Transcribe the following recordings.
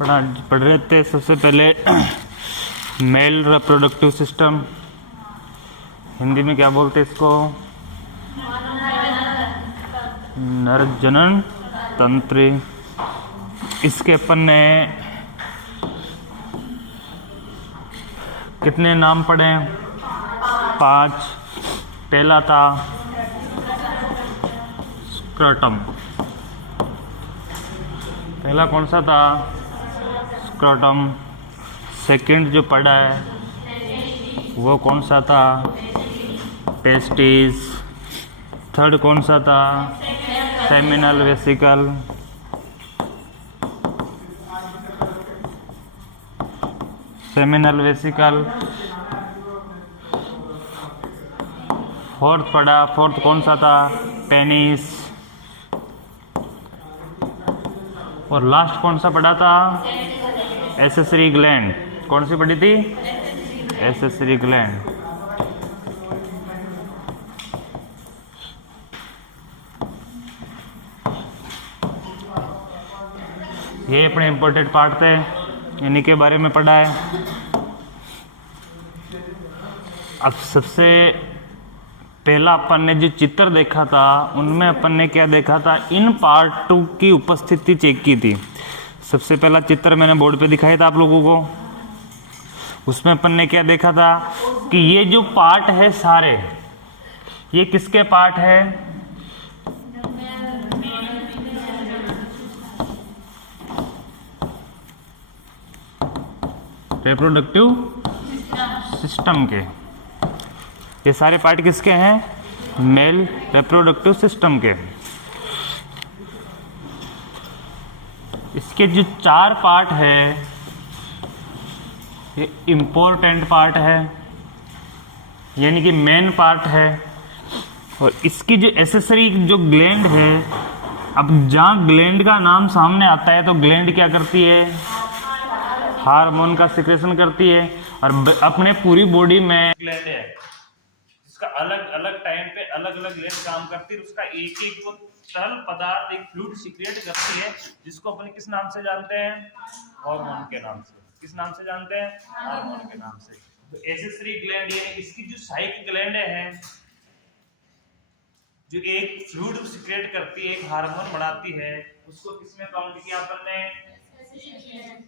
पढ़ रहे थे सबसे पहले मेल रिप्रोडक्टिव सिस्टम, हिंदी में क्या बोलते हैं इसको, नर जनन तंत्र। इसके अपन ने कितने नाम पढ़े? 5। पहला था स्क्रटम। पहला कौन सा था? स्क्रटम। सेकंड जो पढ़ा है वो कौन सा था? टेस्टिस। थर्ड कौन सा था? Seminal vesicle. Seminal vesicle. Fourth पढ़ा, फोर्थ कौन सा था? पेनिस। और लास्ट कौन सा पढ़ा था? Accessory gland. कौन सी पढ़ी थी? Accessory gland. ये अपने इम्पोर्टेंट पार्ट थे, इन्हीं के बारे में पढ़ा है। अब सबसे पहला अपन ने जो चित्र देखा था उनमें अपन ने क्या देखा था? इन पार्ट 2 की उपस्थिति चेक की थी। सबसे पहला चित्र मैंने बोर्ड पे दिखाया था आप लोगों को। उसमें अपन ने क्या देखा था कि ये जो पार्ट है सारे, ये किसके पार्ट है? रिप्रोडक्टिव सिस्टम के। ये सारे पार्ट किसके हैं? मेल रिप्रोडक्टिव सिस्टम के। इसके जो 4 पार्ट है, ये इम्पोर्टेंट पार्ट है, यानी कि मेन पार्ट है। और इसकी जो एसेसरी जो ग्लैंड है, अब जहाँ ग्लैंड का नाम सामने आता है तो ग्लैंड क्या करती है? हार्मोन का सिक्रेशन करती है। और अपने पूरी बॉडी में ग्लैंड है, इसका अलग अलग टाइम पे अलग अलग ग्लैंड काम करती है। उसका एक एक वो तरल पदार्थ, एक फ्लूइड सीक्रेट करती है, जिसको अपन किस नाम से जानते हैं? हार्मोन के नाम से। किस नाम से जानते हैं? हार्मोन के नाम से। तो एसेसरी ग्लैंड यानी इसकी जो सहायक ग्लैंड है, जो एक फ्लूइड सीक्रेट करती है, एक हार्मोन बढ़ाती है, उसको किसमें काउंट किया अपन ने?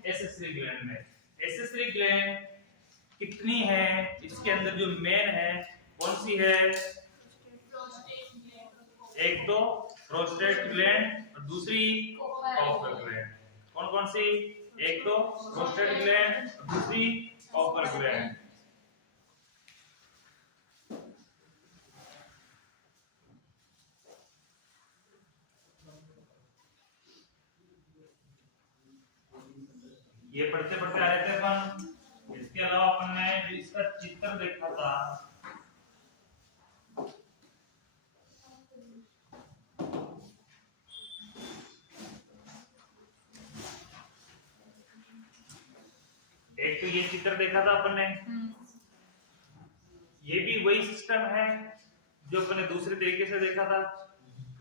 एसेसरी ग्लैंड में। एसेसरी ग्लैंड कितनी है? इसके अंदर जो मेन है कौन सी है? एक तो प्रोस्टेट ग्लैंड और दूसरी कॉपर ग्लैंड। कौन कौन सी? एक तो प्रोस्टेट ग्लैंड और दूसरी कॉपर ग्लैंड। ये पढ़ते पढ़ते आ रहे थे अपन। इसके अलावा अपन ने जो इसका चित्र देखा था, एक तो ये चित्र देखा था अपन ने, ये भी वही सिस्टम है जो अपन ने दूसरे तरीके से देखा था।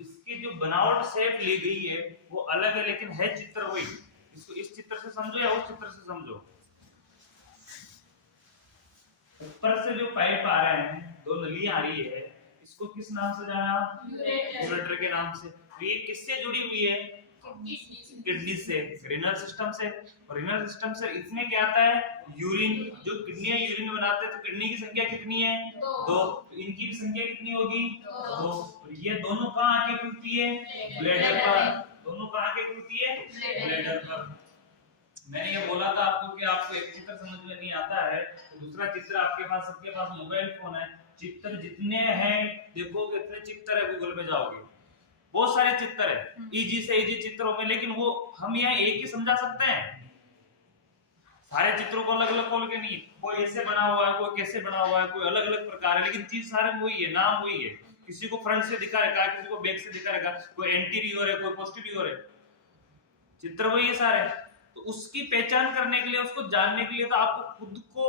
इसकी जो बनावट शेप ली गई है वो अलग है, लेकिन है चित्र वही। इसको इस चित्र से समझो या उस चित्र से समझो। ऊपर से जो पाइप आ रहे हैं, 2 नलियां आ रही है, इसको किस नाम से जाना? यूरेटर के नाम से। तो ये किससे जुड़ी हुई है? किडनी से, रीनल सिस्टम से। और रीनल सिस्टम से इसमें क्या आता है? यूरिन। जो किडनी यूरिन बनाते हैं, तो किडनी की संख्या कितनी है? 2। तो इनकी भी संख्या कितनी होगी? 2। और ये दोनों कहाँ आके खुलती है? ब्लैडर पर। दोनों कहाँ आके खुलती है? ब्लैडर पर। मैंने ये बोला था आपको कि आपको एक चित्र समझ में नहीं आता है तो दूसरा चित्र आपके पास, सबके पास मोबाइल फोन है, चित्र जितने हैं देखोगे, इतने चित्र है, गूगल पे जाओगे बहुत सारे चित्र है, इजी से इजी चित्रों में। लेकिन वो हम यहाँ एक ही समझा सकते हैं, सारे चित्रों को अलग अलग खोल के नहीं। कोई ऐसे बना हुआ है, कोई कैसे बना हुआ है, कोई अलग अलग प्रकार है, लेकिन चीज सारे वही है, नाम वही है। किसी को फ्रंट से दिखा रखा है, किसी को बैक से दिखा रखा है, कोई एंटीरियर है, कोई पोस्टीरियर है, चित्र वही है सारे। तो उसकी पहचान करने के लिए, उसको जानने के लिए तो आपको खुद को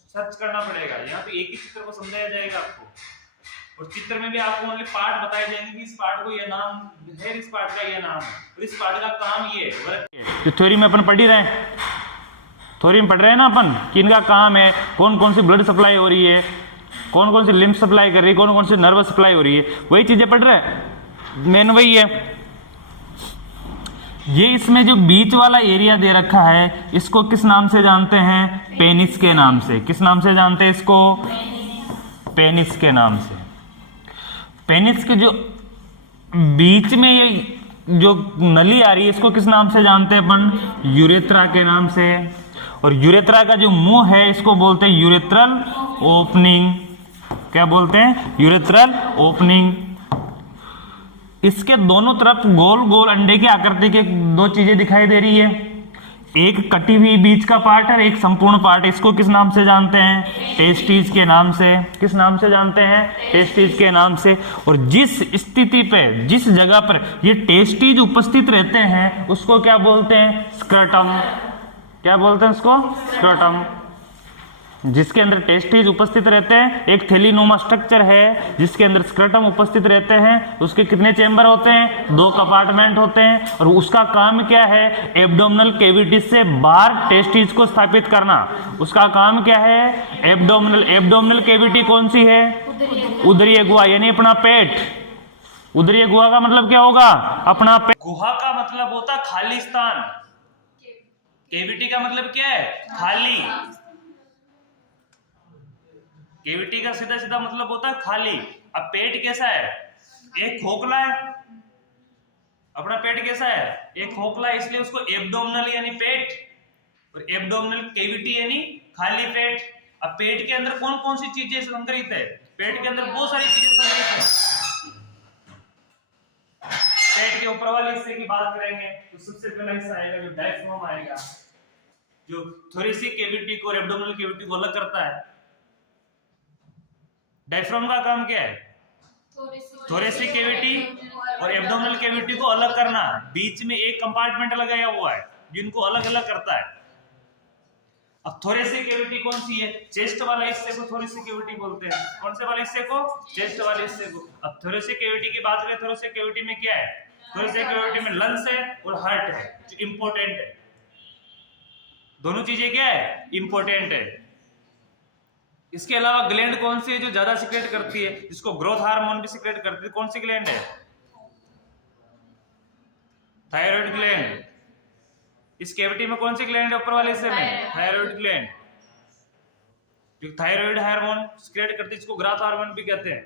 सर्च करना पड़ेगा। यहाँ पे एक ही चित्र को समझाया जाएगा आपको। और चित्र में भी आपको ओनली पार्ट बताए जाएंगे कि इस पार्ट को ये नाम है, इस पार्ट का ये नाम है, और इस पार्ट का काम ये है। जो थ्योरी में अपन पढ़ ही रहे हैं, थ्योरी में पढ़ रहे हैं ना अपन कि इनका काम है, कौन कौन सी ब्लड सप्लाई हो रही है, कौन कौन सी लिम्फ सप्लाई कर रही है, कौन कौन सी नर्वस सप्लाई हो रही है, वही चीजें पढ़ रहे हैं, मेन वही है। ये इसमें जो बीच वाला एरिया दे रखा है इसको किस नाम से जानते हैं? पेनिस के नाम से। किस नाम से जानते हैं इसको? पेनिस के नाम से। पेनिस के जो बीच में ये जो नली आ रही है इसको किस नाम से जानते हैं अपन? यूरेथ्रा के नाम से। और यूरेथ्रा का जो मुंह है इसको बोलते हैं यूरेथ्रल ओपनिंग। क्या बोलते हैं? Urethral opening. इसके दोनों तरफ गोल गोल अंडे की आकृति के दो चीजें दिखाई दे रही है, एक कटी हुई बीच का पार्ट है, एक संपूर्ण पार्ट। इसको किस नाम से जानते हैं? टेस्टिस के नाम से। किस नाम से जानते हैं? टेस्टिस के नाम से। और जिस स्थिति पे, जिस जगह पर ये टेस्टिस उपस्थित रहते हैं उसको क्या बोलते हैं? स्क्रटम। क्या बोलते हैं उसको? स्क्रटम। जिसके अंदर टेस्टिस उपस्थित रहते हैं, एक थैलीनुमा स्ट्रक्चर है जिसके अंदर स्क्रटम उपस्थित रहते हैं। उसके कितने चेंबर होते हैं? 2 कंपार्टमेंट होते हैं। और उसका काम क्या है? एब्डोमिनल कैविटी से बाहर टेस्टिस को स्थापित करना। उसका काम क्या है? एब्डोमिनल कैविटी कौन सी है? उदरीय गुहा, यानी अपना पेट। उदरीय गुहा का मतलब क्या होगा? अपना पेट। गुहा का मतलब होता है खाली स्थान, कैविटी का मतलब क्या है? खाली। कैविटी का सीधा सीधा मतलब होता है खाली। अब पेट कैसा है? एक खोखला है। अपना पेट कैसा है? एक खोखला है, इसलिए उसको एब्डोमिनल यानी पेट, और एब्डोमिनल कैविटी यानी खाली पेट। अब पेट के अंदर कौन कौन सी चीजें संग्रहित है? पेट के अंदर बहुत सारी चीजें संग्रहित है। पेट के ऊपर वाले हिस्से की बात करेंगे तो सबसे पहला हिस्सा आएगा जो डायफ्राम आएगा, जो थोरेसिक कैविटी को और एब्डोमिनल कैविटी को अलग करता है। डायफ्राम का काम क्या है? थोरेसिक कैविटी और एब्डोमिनल कैविटी को अलग करना। बीच में एक कंपार्टमेंट लगाया हुआ है जिनको अलग अलग करता है। अब थोरेसिक कैविटी कौन सी है? चेस्ट वाला हिस्से को थोरेसिक कैविटी बोलते हैं। कौन से वाले हिस्से को? चेस्ट वाले हिस्से को। अब थोरेसिक कैविटी की बात करें, थोरेसिक कैविटी में क्या है? थोरेसिक कैविटी में लंग्स है और हार्ट है जो इंपॉर्टेंट है। दोनों चीजें क्या है? इंपॉर्टेंट है। इसके अलावा ग्लैंड कौन सी है जो ज्यादा सिक्रेट करती है, जिसको ग्रोथ हार्मोन भी सिक्रेट करती है? कौन सी ग्लैंड है? Thyroid gland. इस कैविटी में कौन सी ग्लैंड है ऊपर वाले हिस्से में? Thyroid gland. जो थायराइड हार्मोन सिक्रेट करती है इसको ग्रोथ हार्मोन भी कहते हैं।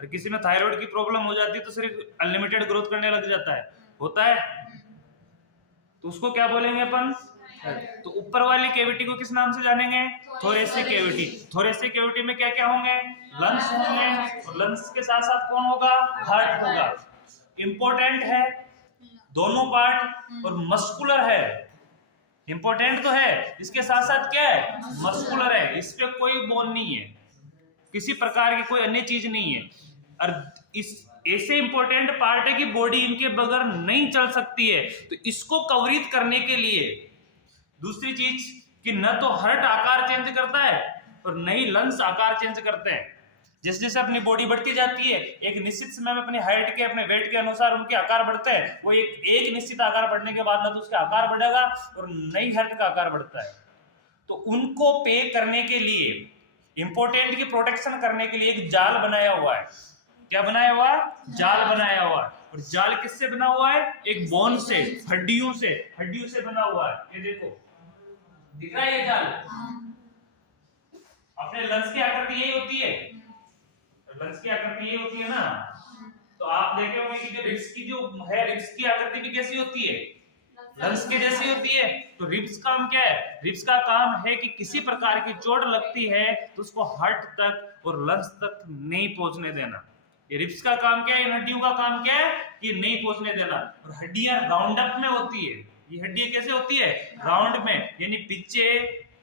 और किसी में थायराइड की प्रॉब्लम हो जाती है तो शरीर अनलिमिटेड ग्रोथ करने लग जाता है, होता है, तो उसको क्या बोलेंगे अपन? तो ऊपर वाली कैविटी को किस नाम से जानेंगे? Thoracic cavity. थोरेसिक कैविटी में क्या क्या होंगे? लंग्स होंगे, और लंग्स के साथ साथ कौन होगा? हार्ट होगा। इंपॉर्टेंट है दोनों पार्ट, और मस्कुलर है। इंपॉर्टेंट तो है, इसके साथ साथ क्या है? मस्कुलर है। इस पे कोई बोन नहीं है, किसी प्रकार की कोई अन्य चीज नहीं है। और इस ऐसे इंपॉर्टेंट पार्ट है कि बॉडी इनके बगैर नहीं चल सकती है। तो इसको कवरित करने के लिए दूसरी चीज कि न तो हार्ट आकार चेंज करता है और न ही लंग्स आकार चेंज करते हैं। जैसे जैसे अपनी बॉडी बढ़ती जाती है, एक निश्चित समय में अपनी हाइट के, अपने वेट के अनुसार उनके आकार बढ़ते हैं। वो एक निश्चित आकार बढ़ने के बाद ना तो उसका आकार बढ़ेगा और नई हाइट का आकार बढ़ता है। तो उनको पे करने के लिए, इंपॉर्टेंट की प्रोटेक्शन करने के लिए एक जाल बनाया हुआ है। क्या बनाया हुआ है? जाल बनाया हुआ है। और जाल किससे बना हुआ है? एक बोन से, हड्डियों से बना हुआ है। ये देखो दिख रहा है ये जाल। अपने लंग्स की आकृति यही होती है, लंग्स की आकृति यही होती है ना। तो आप देखे होंगे कि जो रिब्स की जो है, रिब्स की आकृति भी कैसी होती है? लंग्स के जैसी होती है। तो रिब्स का काम क्या है? रिब्स का काम है कि किसी प्रकार की चोट लगती है तो उसको हार्ट तक और लंग्स तक नहीं पहुंचने देना। ये रिब्स का काम क्या है? इन हड्डियों का काम क्या है? कि नहीं पहुंचने देना। और हड्डियां राउंड अप में होती है। ये हड्डियां कैसे होती है? राउंड में, यानी पीछे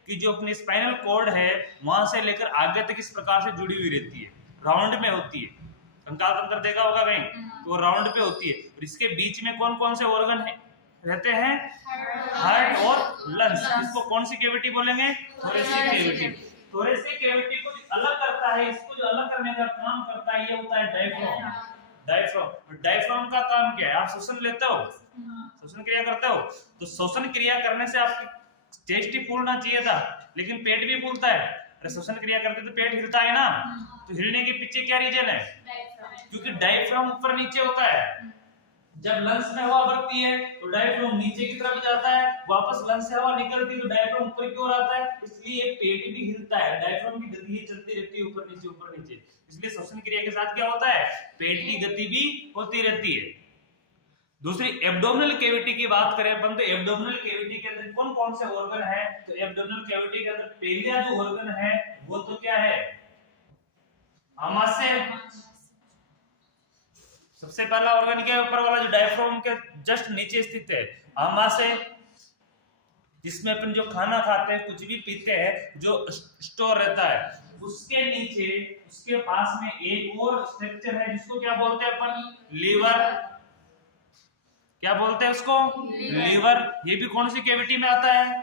की जो अपनी स्पाइनल कॉर्ड है वहां से लेकर आगे तक इस प्रकार से जुड़ी हुई रहती है, राउंड में होती है। कंकाल तंत्र देखा होगा कहीं, तो राउंड पे होती है। और इसके बीच में कौन कौन से ऑर्गन है रहते हैं? हार्ट और लंग्स। इसको कौन सी कैविटी बोलेंगे? Thoracic cavity. थोरेसिक कैविटी को अलग करता है, इसको जो अलग करने का काम करता है ये होता है डायफ्राम। डायफ्राम का काम क्या है? आप श्वसन लेते हो, श्वसन क्रिया करते हो, तो श्वसन क्रिया करने से आपकी चेस्ट ही फूलना चाहिए था, लेकिन पेट भी फूलता है। अरे श्वसन क्रिया करते तो पेट हिलता है ना, तो हिलने के पीछे क्या रीजन है? क्योंकि डायफ्राम ऊपर नीचे होता है। जब लंग्स में हवा भरती है तो डायफ्राम नीचे की तरफ जाता है, वापस लंग्स से हवा निकलती है तो डायफ्राम ऊपर की ओर आता है, इसलिए पेट भी हिलता है। डायफ्राम की गति ही चलती रहती है ऊपर नीचे, इसलिए श्वसन क्रिया के साथ क्या होता है? पेट की गति भी होती रहती है। दूसरी एब्डोमिनल कैविटी की बात करें अपन, तो एब्डोमिनल कैविटी के अंदर कौन कौन से ऑर्गन है? तो एब्डोमिनल कैविटी के अंदर पहला जो ऑर्गन है वो तो क्या है? आमाशय। सबसे पहला ऑर्गन क्या है? ऊपर वाला जो डायफ्राम के जस्ट नीचे स्थित है, आमाशय, जिसमें अपन जो खाना खाते हैं, कुछ भी पीते हैं, जो स्टोर रहता है, उसके नीचे उसके पास में एक और स्ट्रक्चर है जिसको क्या बोलते हैं अपन? लीवर। क्या बोलते हैं उसको? लीवर। ये भी कौन सी कैविटी में आता है?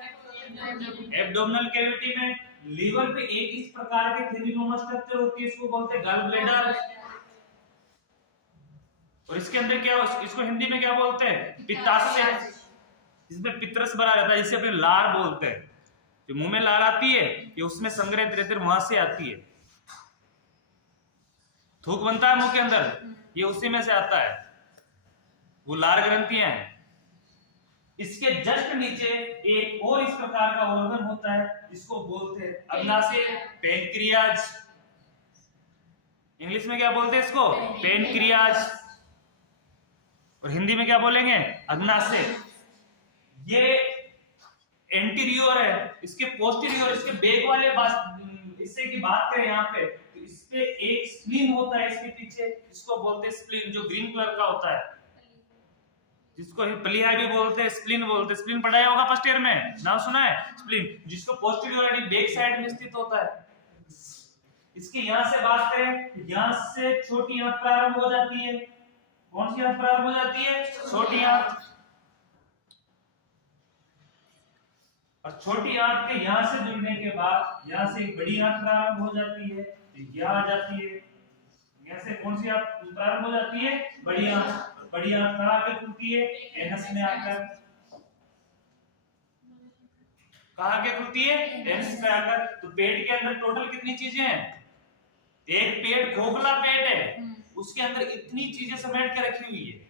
एब्डोमिनल कैविटी में। लीवर पे एक इस प्रकार के थैलीनुमा स्ट्रक्चर होती है, इसको बोलते हैं गॉल ब्लैडर। और इसके अंदर क्या, इसको हिंदी में क्या बोलते हैं? पित्ताशय। इसमें पित्रस भरा रहता है, जिसे अपने लार बोलते हैं। जो मुंह में लार आती है ये उसमें संग्रहित रहती है, वहां से आती है। थूक बनता है मुंह के अंदर, ये उसी में से आता है, वो लार ग्रंथियां हैं। इसके जस्ट नीचे एक और इस प्रकार का ऑर्गन होता है, जिसको बोलते हैं अग्नाशय, पैनक्रियाज। इंग्लिश में क्या बोलते हैं इसको? पैनक्रियाज। और हिंदी में क्या बोलेंगे? अग्नाशय। ये एंटीरियर है, इसके पोस्टीरियर, इसके बैक वाले हिस्से की बात करें यहाँ पे, तो इस पे एक स्प्लीन होता है इसके पीछे, इसको बोलते हैं स्प्लीन, जो ग्रीन कलर का होता है, जिसको प्लीहा भी बोलते हैं, स्प्लीन बोलते हैं। स्प्लीन पढ़ाया होगा फर्स्ट ईयर में, नाम सुना है स्प्लीन, जिसको पोस्टीरियर बैक साइड में स्थित होता है। इसकी यहां से बात करें, यहां से छोटी आंत प्रारंभ हो जाती है। कौन सी आंत प्रारंभ हो जाती है? छोटी आंत। और छोटी आंत के यहां से जुड़ने के बाद यहां से एक बड़ी आंत प्रारंभ हो जाती है, यह आ जाती है। यहां से कौन सी आंत प्रारंभ हो जाती है? बड़ी आंत। बड़ी आंत कहां आकर खुलती है? एनस में आकर। कहां आके खुलती है? एनस में आकर। तो पेट के अंदर टोटल कितनी चीजें हैं? एक पेट खोखला पेट है, उसके अंदर इतनी चीजें समेट के रखी हुई है,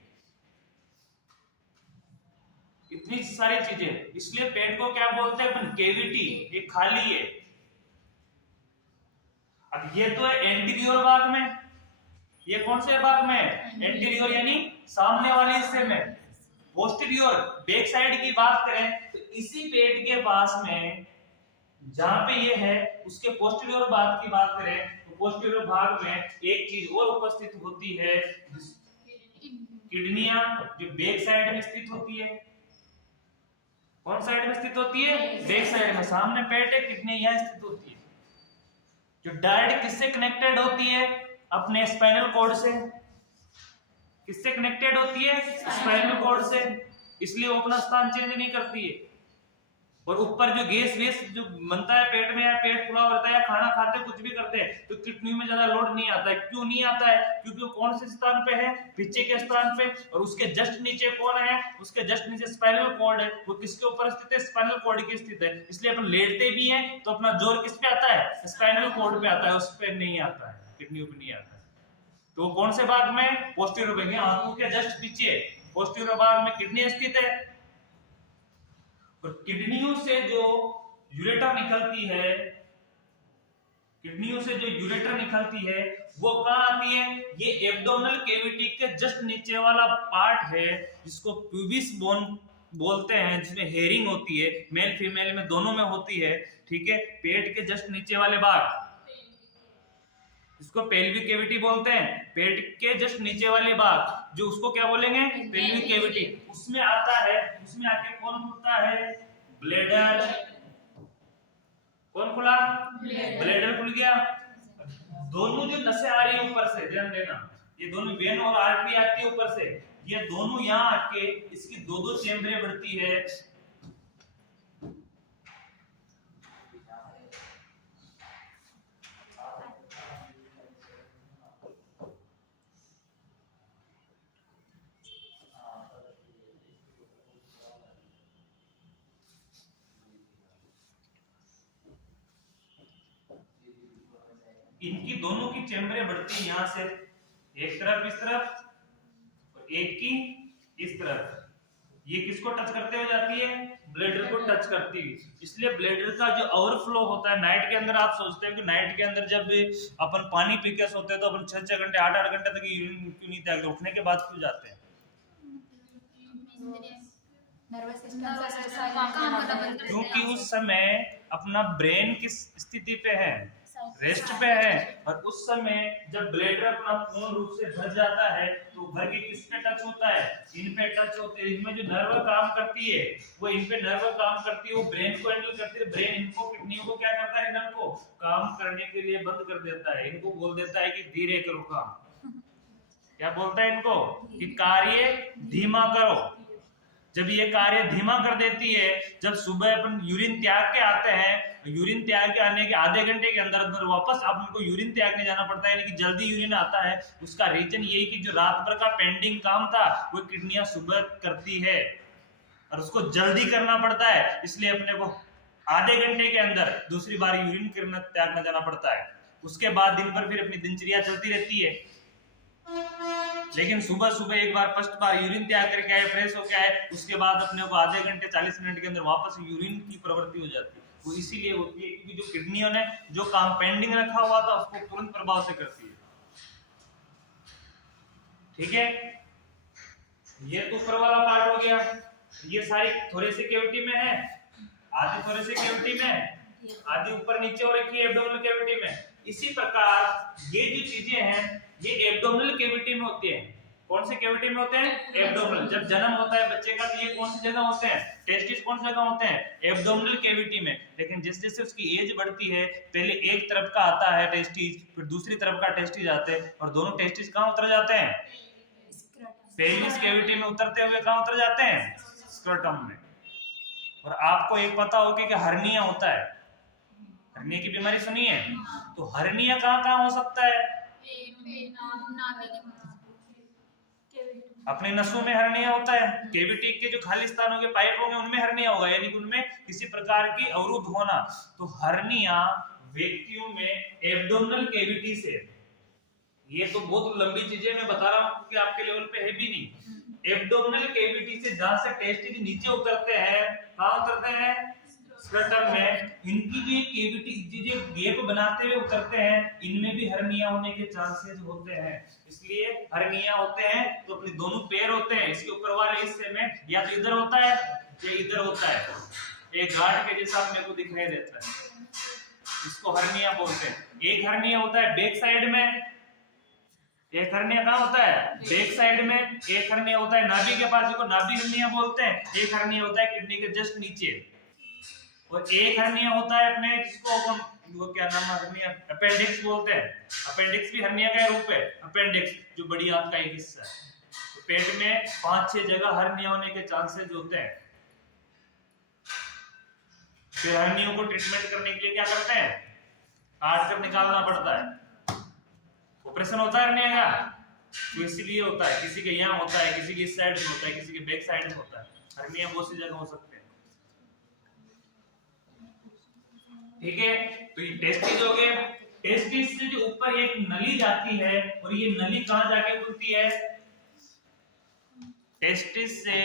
इतनी सारी चीजें। इसलिए पेट को क्या बोलते हैं अपन? कैविटी। ये खाली है। अब ये तो है एंटीरियर भाग में, ये कौन से भाग में? एंटीरियर यानी सामने वाले हिस्से में। पोस्टीरियर बैक साइड की बात करें तो इसी पेट के पास में जहां पे ये है, उसके पोस्टीरियर भाग की बात करें तो पोस्टीरियर भाग में एक चीज और उपस्थित होती है, किडनियां, जो बैक साइड में स्थित होती है। कौन साइड में स्थित होती है? बैक साइड में। सामने पेट है, किडनी यहां स्थित होती है, जो डायरेक्ट किससे कनेक्टेड होती है? अपने स्पाइनल कॉर्ड से। किससे कनेक्टेड होती है? स्पाइनल कॉर्ड से। इसलिए वो अपना स्थान चेंज नहीं करती है। और ऊपर जो गैस वेस जो बनता है पेट में, या पेट फुला होता है, या खाना खाते कुछ भी करते हैं, तो किडनी में ज्यादा लोड नहीं आता है। क्यों नहीं आता है? क्योंकि वो कौन से स्थान पे है? पीछे के स्थान पे। और उसके जस्ट नीचे कौन है? उसके जस्ट नीचे स्पाइनल कॉर्ड है। वो किसके ऊपर स्थित है? स्पाइनल कॉर्ड की स्थित है। इसलिए अपन लेटते भी हैं तो अपना जोर किस पे आता है? स्पाइनल कॉर्ड पे आता है, उस पे नहीं आता है, किडनी पे नहीं आता है। तो कौन से भाग में? पोस्टीरियर भाग में। आंखों के जस्ट पीछे पोस्टीरियर भाग में किडनी स्थित है। और किडनियों से जो यूरेटर निकलती है, किडनियों से जो यूरेटर निकलती है वो कहां आती है? ये एब्डोमिनल कैविटी के जस्ट नीचे वाला पार्ट है, जिसको प्यूबिस बोन बोलते हैं, जिसमें हेयरिंग होती है, मेल फीमेल में दोनों में होती है। ठीक है, पेट के जस्ट नीचे वाले भाग, इसको पेल्विक कैविटी बोलते हैं। पेट के जस्ट नीचे वाले भाग, जो उसको क्या बोलेंगे? Pelvic cavity. उसमें आता है, उसमें आके कौन खुलता है? ब्लैडर। कौन खुला? ब्लैडर खुल गया। दोनों जो नसें आ रही है ऊपर से, ध्यान देना, ये दोनों वेन और आर्टरी आती है ऊपर से, ये दोनों यहाँ आके इसकी दो चेम्बरें बढ़ती है। इनकी दोनों की चेम्बरें बढ़ती है यहाँ से, एक तरफ इस तरफ और एक की इस तरफ। ये किसको टच करते हुए जाती है? ब्लैडर को टच करती है। इसलिए ब्लैडर का जो ओवरफ्लो होता है नाइट के अंदर, आप सोचते हो कि नाइट के अंदर जब अपन पानी पी के सोते हैं तो अपन 6-6 घंटे 8-8 घंटे तक यूरिन क्यों नहीं त्यागते, उठने के बाद क्यों जाते हैं? क्योंकि उस समय अपना ब्रेन किस स्थिति पे है? रेस्ट पे है। और उस समय जब ब्लैडर अपना पूर्ण रूप से भर जाता है तो भर के किस पे टच होता है? इन पे टच होते हैं। इनमें जो नर्व काम करती है वो इन पे नर्व काम करती है, वो ब्रेन को हैंडल करती है। ब्रेन इनको किडनियों को क्या करता है? इनको काम करने के लिए बंद कर देता है। इनको बोल देता है कि धीरे करो काम। क्या बोलता है इनको? कि कार्य धीमा करो। जब ये कार्य धीमा कर देती है, जब सुबह अपन यूरिन त्याग के आते हैं, यूरिन त्याग के आने के आधे घंटे के अंदर अंदर वापस आपको यूरिन त्यागने जाना पड़ता है, यानी कि जल्दी यूरिन आता है। उसका रीजन यही कि जो रात भर का पेंडिंग काम था वो किडनियां सुबह करती है और उसको जल्दी करना पड़ता है। इसलिए अपने को आधे घंटे के अंदर दूसरी बार यूरिन करना त्यागने जाना पड़ता है। उसके बाद दिन भर फिर अपनी दिनचर्या चलती रहती है। लेकिन सुबह सुबह एक बार फर्स्ट बार यूरिन त्याग करके आए, फ्रेश होके आए, उसके बाद अपने को आधे घंटे 40 मिनट के अंदर वापस यूरिन की प्रवृत्ति हो जाती है। वो इसीलिए होती है क्योंकि जो किडनियों ने जो काम पेंडिंग रखा हुआ था उसको तुरंत प्रभाव से करती है। ठीक है, ये तो ऊपर वाला पार्ट हो गया। ये सारी थोरेसिक कैविटी में है, आधी थोरेसिक कैविटी में, आधी ऊपर नीचे हो रखी है एब्डोमिनल कैविटी में। इसी प्रकार ये जो चीजें हैं ये एब्डोमिनल कैविटी में होती है। कौन से कैविटी में होते हैं? एब्डोमिनल। जब जन्म होता है बच्चे का तो ये कौन सी जगह होते हैं? टेस्टिस कौन सी जगह होते हैं? एब्डोमिनल कैविटी में। लेकिन जैसे जैसे उसकी एज बढ़ती है, पहले एक तरफ का आता है टेस्टिस, फिर दूसरी तरफ का टेस्टिस आते हैं और दोनों टेस्टिस कहाँ उतर जाते हैं? पेल्विस कैविटी में उतरते हुए कहाँ उतर जाते हैं? स्क्रटम में। और आपको एक पता होगा कि हर्निया होता है, हर्निया की बीमारी सुनी है? तो हर्निया कहाँ हो सकता है? अपने नसों में हर्निया होता है। कैविटी के जो खाली स्थान होंगे, पाइप होंगे, उनमें हर्निया होगा, यानी कि उनमें किसी प्रकार की अवरुद्ध होना। तो हर्निया व्यक्तियों में एब्डोमिनल कैविटी से, ये तो बहुत लंबी चीजें मैं बता रहा हूं कि आपके लेवल पे है भी नहीं। एब्डोमिनल कैविटी से जहां से टेस्टिस नीचे उतरते हैं, कहां उतरते हैं? स्क्रटम में। इनकी जो कैविटी जो गैप बनाते हुए उतरते हैं, इनमें भी हर्निया होने के चांसेस होते हैं। इसलिए हर्निया होते हैं तो अपने दोनों पैर होते हैं, इसके ऊपर वाले हिस्से में या तो इधर होता है या इधर होता है, एक गार्ड के जैसा अपने को दिखाई देता है, इसको हर्निया बोलते हैं। एक हर्निया होता है बैक साइड में, एक हर्निया कहाँ होता है? बैक साइड में। एक हर्निया होता है नाभि के पास, जिसको नाभि हर्निया बोलते हैं। एक हर्निया होता है किडनी के जस्ट नीचे। और एक हर्निया होता है अपने, जिसको अपन वो क्या नाम हर्निया, अपेंडिक्स बोलते हैं। अपेंडिक्स भी हर्निया का रूप है। अपेंडिक्स जो बड़ी आंत का एक हिस्सा है। तो पेट में 5-6 जगह हर्निया होने के चांसेस होते हैं। फिर हर्नियों को ट्रीटमेंट करने के लिए क्या करते हैं? काट कर निकालना पड़ता है। ऑपरेशन होता है हर्निया का, तो इसीलिए होता है। किसी के यहाँ होता है, किसी के इस साइड में होता है, किसी के बैक साइड में होता है। हर्निया बहुत सी जगह हो सकते हैं। ठीक है, तो ये टेस्टिस हो गए। टेस्टिस से जो ऊपर एक नली जाती है, और ये नली कहां जाके खुलती है? टेस्टिस से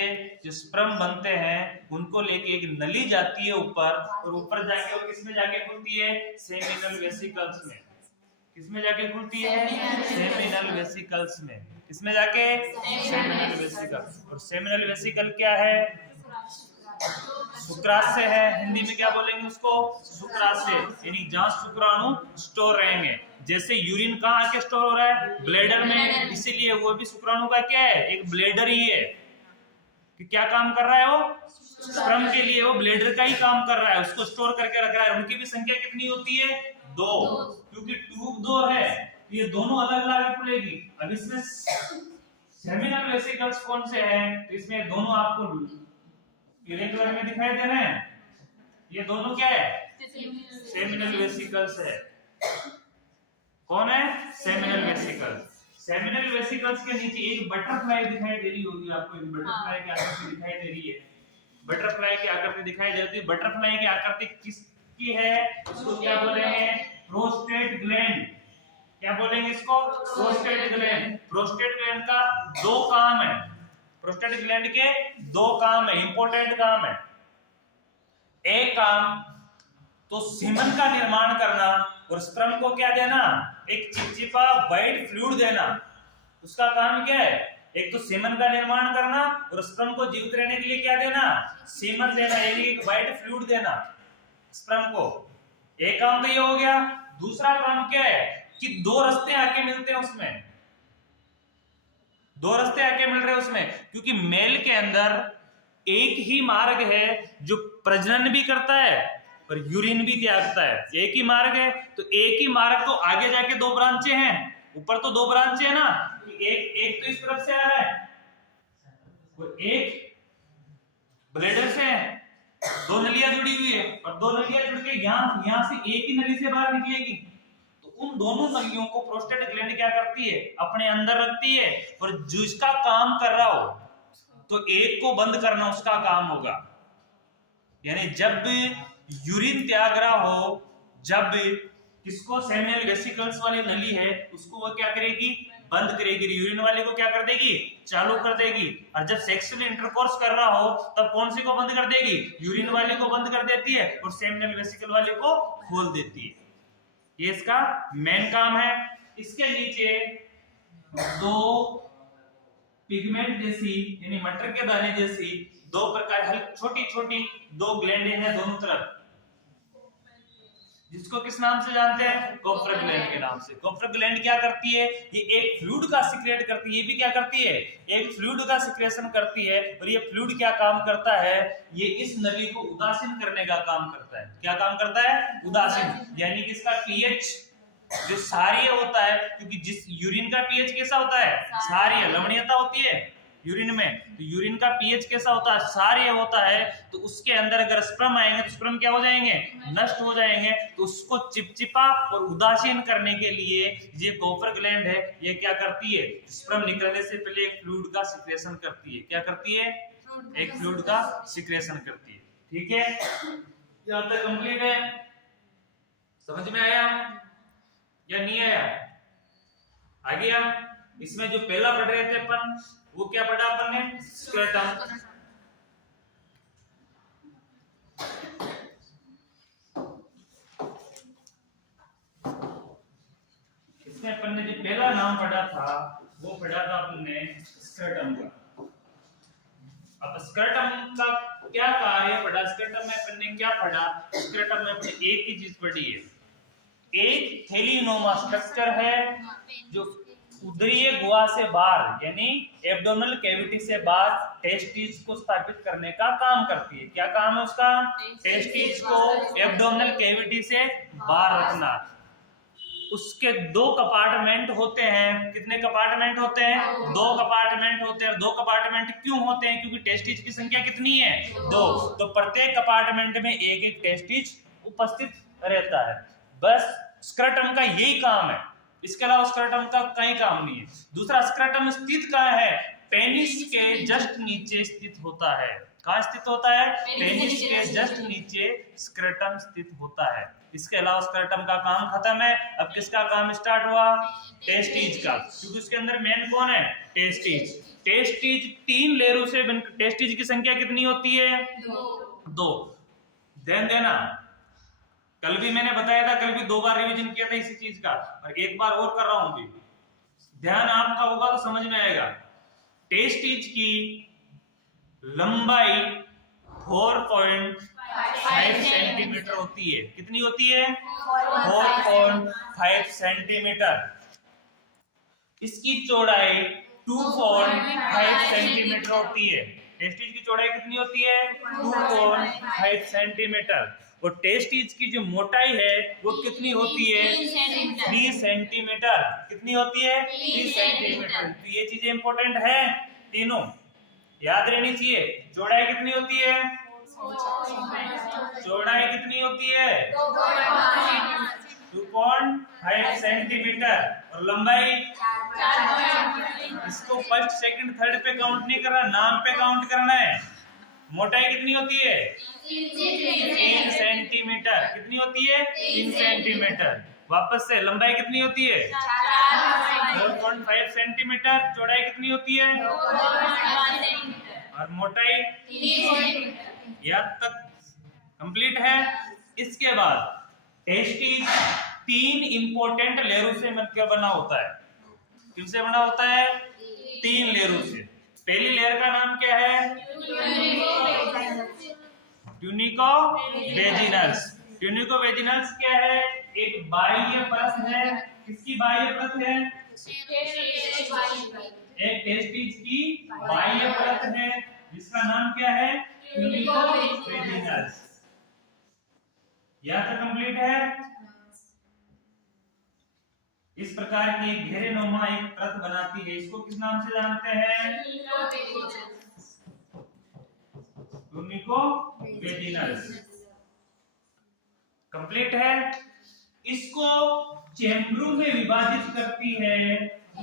जो स्पर्म बनते हैं उनको लेके एक नली जाती है ऊपर, और ऊपर जाके और किसमें जाके खुलती है? सेमिनल वेसिकल्स में। किसमें जाके खुलती है? सेमिनल वेसिकल्स में। किसमें जाके? Seminal vesicle. और सेमिनल वेसिकल क्या है? शुक्राशय है। हिंदी में क्या बोलेंगे उसको? शुक्राशय, यानी जहां शुक्राणु स्टोर रहेंगे। जैसे यूरिन कहाँ आके स्टोर हो रहा है? ब्लैडर में। इसीलिए वो भी शुक्राणु का क्या है? एक ब्लैडर ही है। कि क्या काम कर रहा है वो? स्पर्म के लिए वो ब्लैडर का ही काम कर रहा है, उसको स्टोर करके रख रहा है। उनकी भी संख्या कितनी होती है? 2, क्योंकि ट्यूब 2 है, ये दोनों अलग अलग खुलेगी। अब इसमें सेमिनल वेसिकल्स कौन से हैं? तो इसमें दोनों आपको पीले कलर में दिखाई दे रहे हैं। ये दोनों क्या है? सेमिनल वेसिकल्स है। कौन है? Seminal vesicles. सेमिनल वेसिकल्स के नीचे एक बटरफ्लाई दिखाई दे रही होगी आपको। एक बटरफ्लाई की आकृति दिखाई दे रही है। बटरफ्लाई की आकृति दिखाई देती है। बटरफ्लाई की आकृति किसकी है? उसको क्या बोलेंगे? Prostate gland. क्या बोलेंगे इसको? Prostate gland. प्रोस्टेट ग्लैंड का दो काम है, प्रोस्टेट ग्लैंड के दो काम है, इंपॉर्टेंट काम है। एक काम तो सीमन का निर्माण करना और स्पर्म को क्या देना? एक चिपचिपा वाइट फ्लूइड देना। उसका काम क्या है? एक तो सीमन का निर्माण करना और स्पर्म को जीवित रहने के लिए क्या देना? सीमन देना, यानी एक वाइट फ्लूइड देना स्पर्म को। एक काम तो ये हो गया। दूसरा काम क्या है कि दो रास्ते आके मिलते हैं उसमें, दो रास्ते आके मिल रहे हैं उसमें, क्योंकि मेल के अंदर एक ही मार्ग है जो प्रजनन भी करता है और यूरिन भी त्यागता है। एक ही मार्ग है, तो एक ही मार्ग, तो आगे जाके दो ब्रांचे हैं, ऊपर तो दो ब्रांचे है ना, एक तो इस तरफ से आ रहा है और एक ब्लेडर से है, दो नलियां जुड़ी हुई है और दो नलियां जुड़ के यहां से एक ही नली से बाहर निकलेगी। तो उन दोनों नलियों को प्रोस्टेट ग्लैंड क्या करती है? अपने अंदर रखती है, और जिसका काम कर रहा हो तो एक को बंद करना उसका काम होगा। यानी जब यूरिन त्याग रहा हो, जब किसको सेमिनल वेसिकल्स वाली नली है उसको वो क्या करेगी? बंद करेगी। यूरिन वाले को क्या कर देगी? चालू कर देगी। और जब सेक्सुअल इंटरकोर्स कर रहा हो तब कौन सी को बंद कर देगी? यूरिन वाले को बंद कर देती है और सेमिनल वेसिकल वाले को खोल देती है। ये इसका मेन काम है। इसके नीचे दो पिगमेंट जैसी, यानी मटर के दाने जैसी दो प्रकार हल्की छोटी छोटी दो ग्लैंडें हैं दोनों तरफ, जिसको किस नाम से जानते हैं? कोफ्र ग्लैंड के नाम से। कोफ्र ग्लैंड क्या करती है? ये एक फ्लूइड का सिक्रेट करती है। ये भी क्या करती है? एक फ्लूइड का सिक्रेशन करती है। और ये फ्लूइड क्या काम करता है? ये इस नली को उदासीन करने का काम करता है। क्या काम करता है? उदासीन। यानी कि इसका पीएच जो क्षारीय होता है, क्योंकि जिस यूरिन का पीएच कैसा होता है? क्षारीय, लवणीयता होती है यूरिन में, तो यूरिन का पीएच कैसा होता है? क्षारीय होता है। तो उसके अंदर अगर स्पर्म आएंगे तो स्पर्म क्या हो जाएंगे? नष्ट हो जाएंगे। तो उसको चिपचिपा और उदासीन करने के लिए ये कोफ्र ग्लैंड है, ये क्या करती है? स्पर्म निकलने से पहले एक फ्लूइड का सिक्रेशन करती है। क्या करती है? एक फ्लूइड का सिक्रेशन करती है। ठीक है, यहां तक कंप्लीट है। समझ में आया या नहीं आया? आ गया। इसमें जो पहला पढ़ रहे थे अपन, वो क्या पढ़ा अपन ने? स्क्रोटम। इसमें अपन ने जो पहला नाम पढ़ा था वो पढ़ा था अपन ने स्क्रोटम का। अब स्क्रोटम का क्या कार्य पढ़ा? स्क्रोटम में अपन ने क्या पढ़ा? स्क्रोटम में अपने एक ही चीज पढ़ी है, एक थैलीनुमा स्ट्रक्चर है जो उदरीय गुहा से बाहर, यानी एब्डोमिनल कैविटी से बाहर टेस्टिस को स्थापित करने का काम करती है। क्या काम है उसका? टेस्टिस को एब्डोमिनल कैविटी से बाहर रखना। उसके दो कंपार्टमेंट होते हैं। कितने कंपार्टमेंट होते हैं? दो कंपार्टमेंट होते हैं। दो कंपार्टमेंट क्यों होते हैं? क्योंकि टेस्टिस की संख्या कितनी है? दो। तो प्रत्येक कंपार्टमेंट में एक एक टेस्टिस उपस्थित रहता है। बस स्क्रोटम का यही काम है, इसके अलावा स्क्रोटम का कहीं काम नहीं है। दूसरा, स्क्रोटम स्थित कहाँ है? पेनिस के जस्ट नीचे स्थित होता है। कहाँ स्थित होता है? पेनिस के जस्ट नीचे स्क्रोटम स्थित होता है। इसके अलावा स्क्रोटम का काम खत्म है। अब किसका काम स्टार्ट हुआ? टेस्टिस का, क्योंकि उसके अंदर मेन कौन है? टेस्टिस। टेस्टिस तीन लेयरों से बन, टेस्टिस की संख्या कितनी होती है? दो। ध्यान देना, कल भी मैंने बताया था, कल भी दो बार रिवीजन किया था इसी चीज का, और एक बार और कर रहा हूं भी। ध्यान आपका होगा तो समझ में आएगा। टेस्टिस की लंबाई 4.5 सेंटीमीटर होती है। कितनी होती है? 4.5 सेंटीमीटर। इसकी चौड़ाई 2.5 सेंटीमीटर होती है। टेस्टिस की चौड़ाई कितनी होती है? 2.5 सेंटीमीटर। और टेस्टिस की जो मोटाई है वो कितनी होती है? 3 सेंटीमीटर। कितनी होती है? 3 सेंटीमीटर। तो ये चीजें इंपॉर्टेंट है, तीनों याद रहनी चाहिए। चौड़ाई कितनी होती है? चौड़ाई कितनी होती है? 2.5 सेंटीमीटर। और लंबाई? इसको फर्स्ट सेकंड थर्ड पे काउंट नहीं करना, नाम पे काउंट करना है। मोटाई कितनी होती है? 3 सेंटीमीटर। कितनी होती है? 3 सेंटीमीटर। वापस से लंबाई कितनी होती है 4.5 सेंटीमीटर, चौड़ाई कितनी होती है 2.5 सेंटीमीटर और मोटाई 3 सेंटीमीटर। यहाँ तक कंप्लीट है। इसके बाद टेस्टिस 3 इंपॉर्टेंट लेयरों से मिलकर बना होता है। किनसे बना होता है 3 लेयरों से। पहली लेयर का नाम क्या है ट्यूनिकोवेजिनस। ट्यूनिकोवेजिनस क्या है एक बाह्य परत है। किसकी बाह्य परत है एक टेस्टिस की बाह्य परत है जिसका नाम क्या है ट्यूनिकोवेजिनस। यह तो कंप्लीट है। इस प्रकार की घेरेनुमा एक परत बनाती है, इसको किस नाम से जानते हैं ट्यूनिकोवेजिनस। कंप्लीट है। इसको चेम्बरों में विभाजित करती है,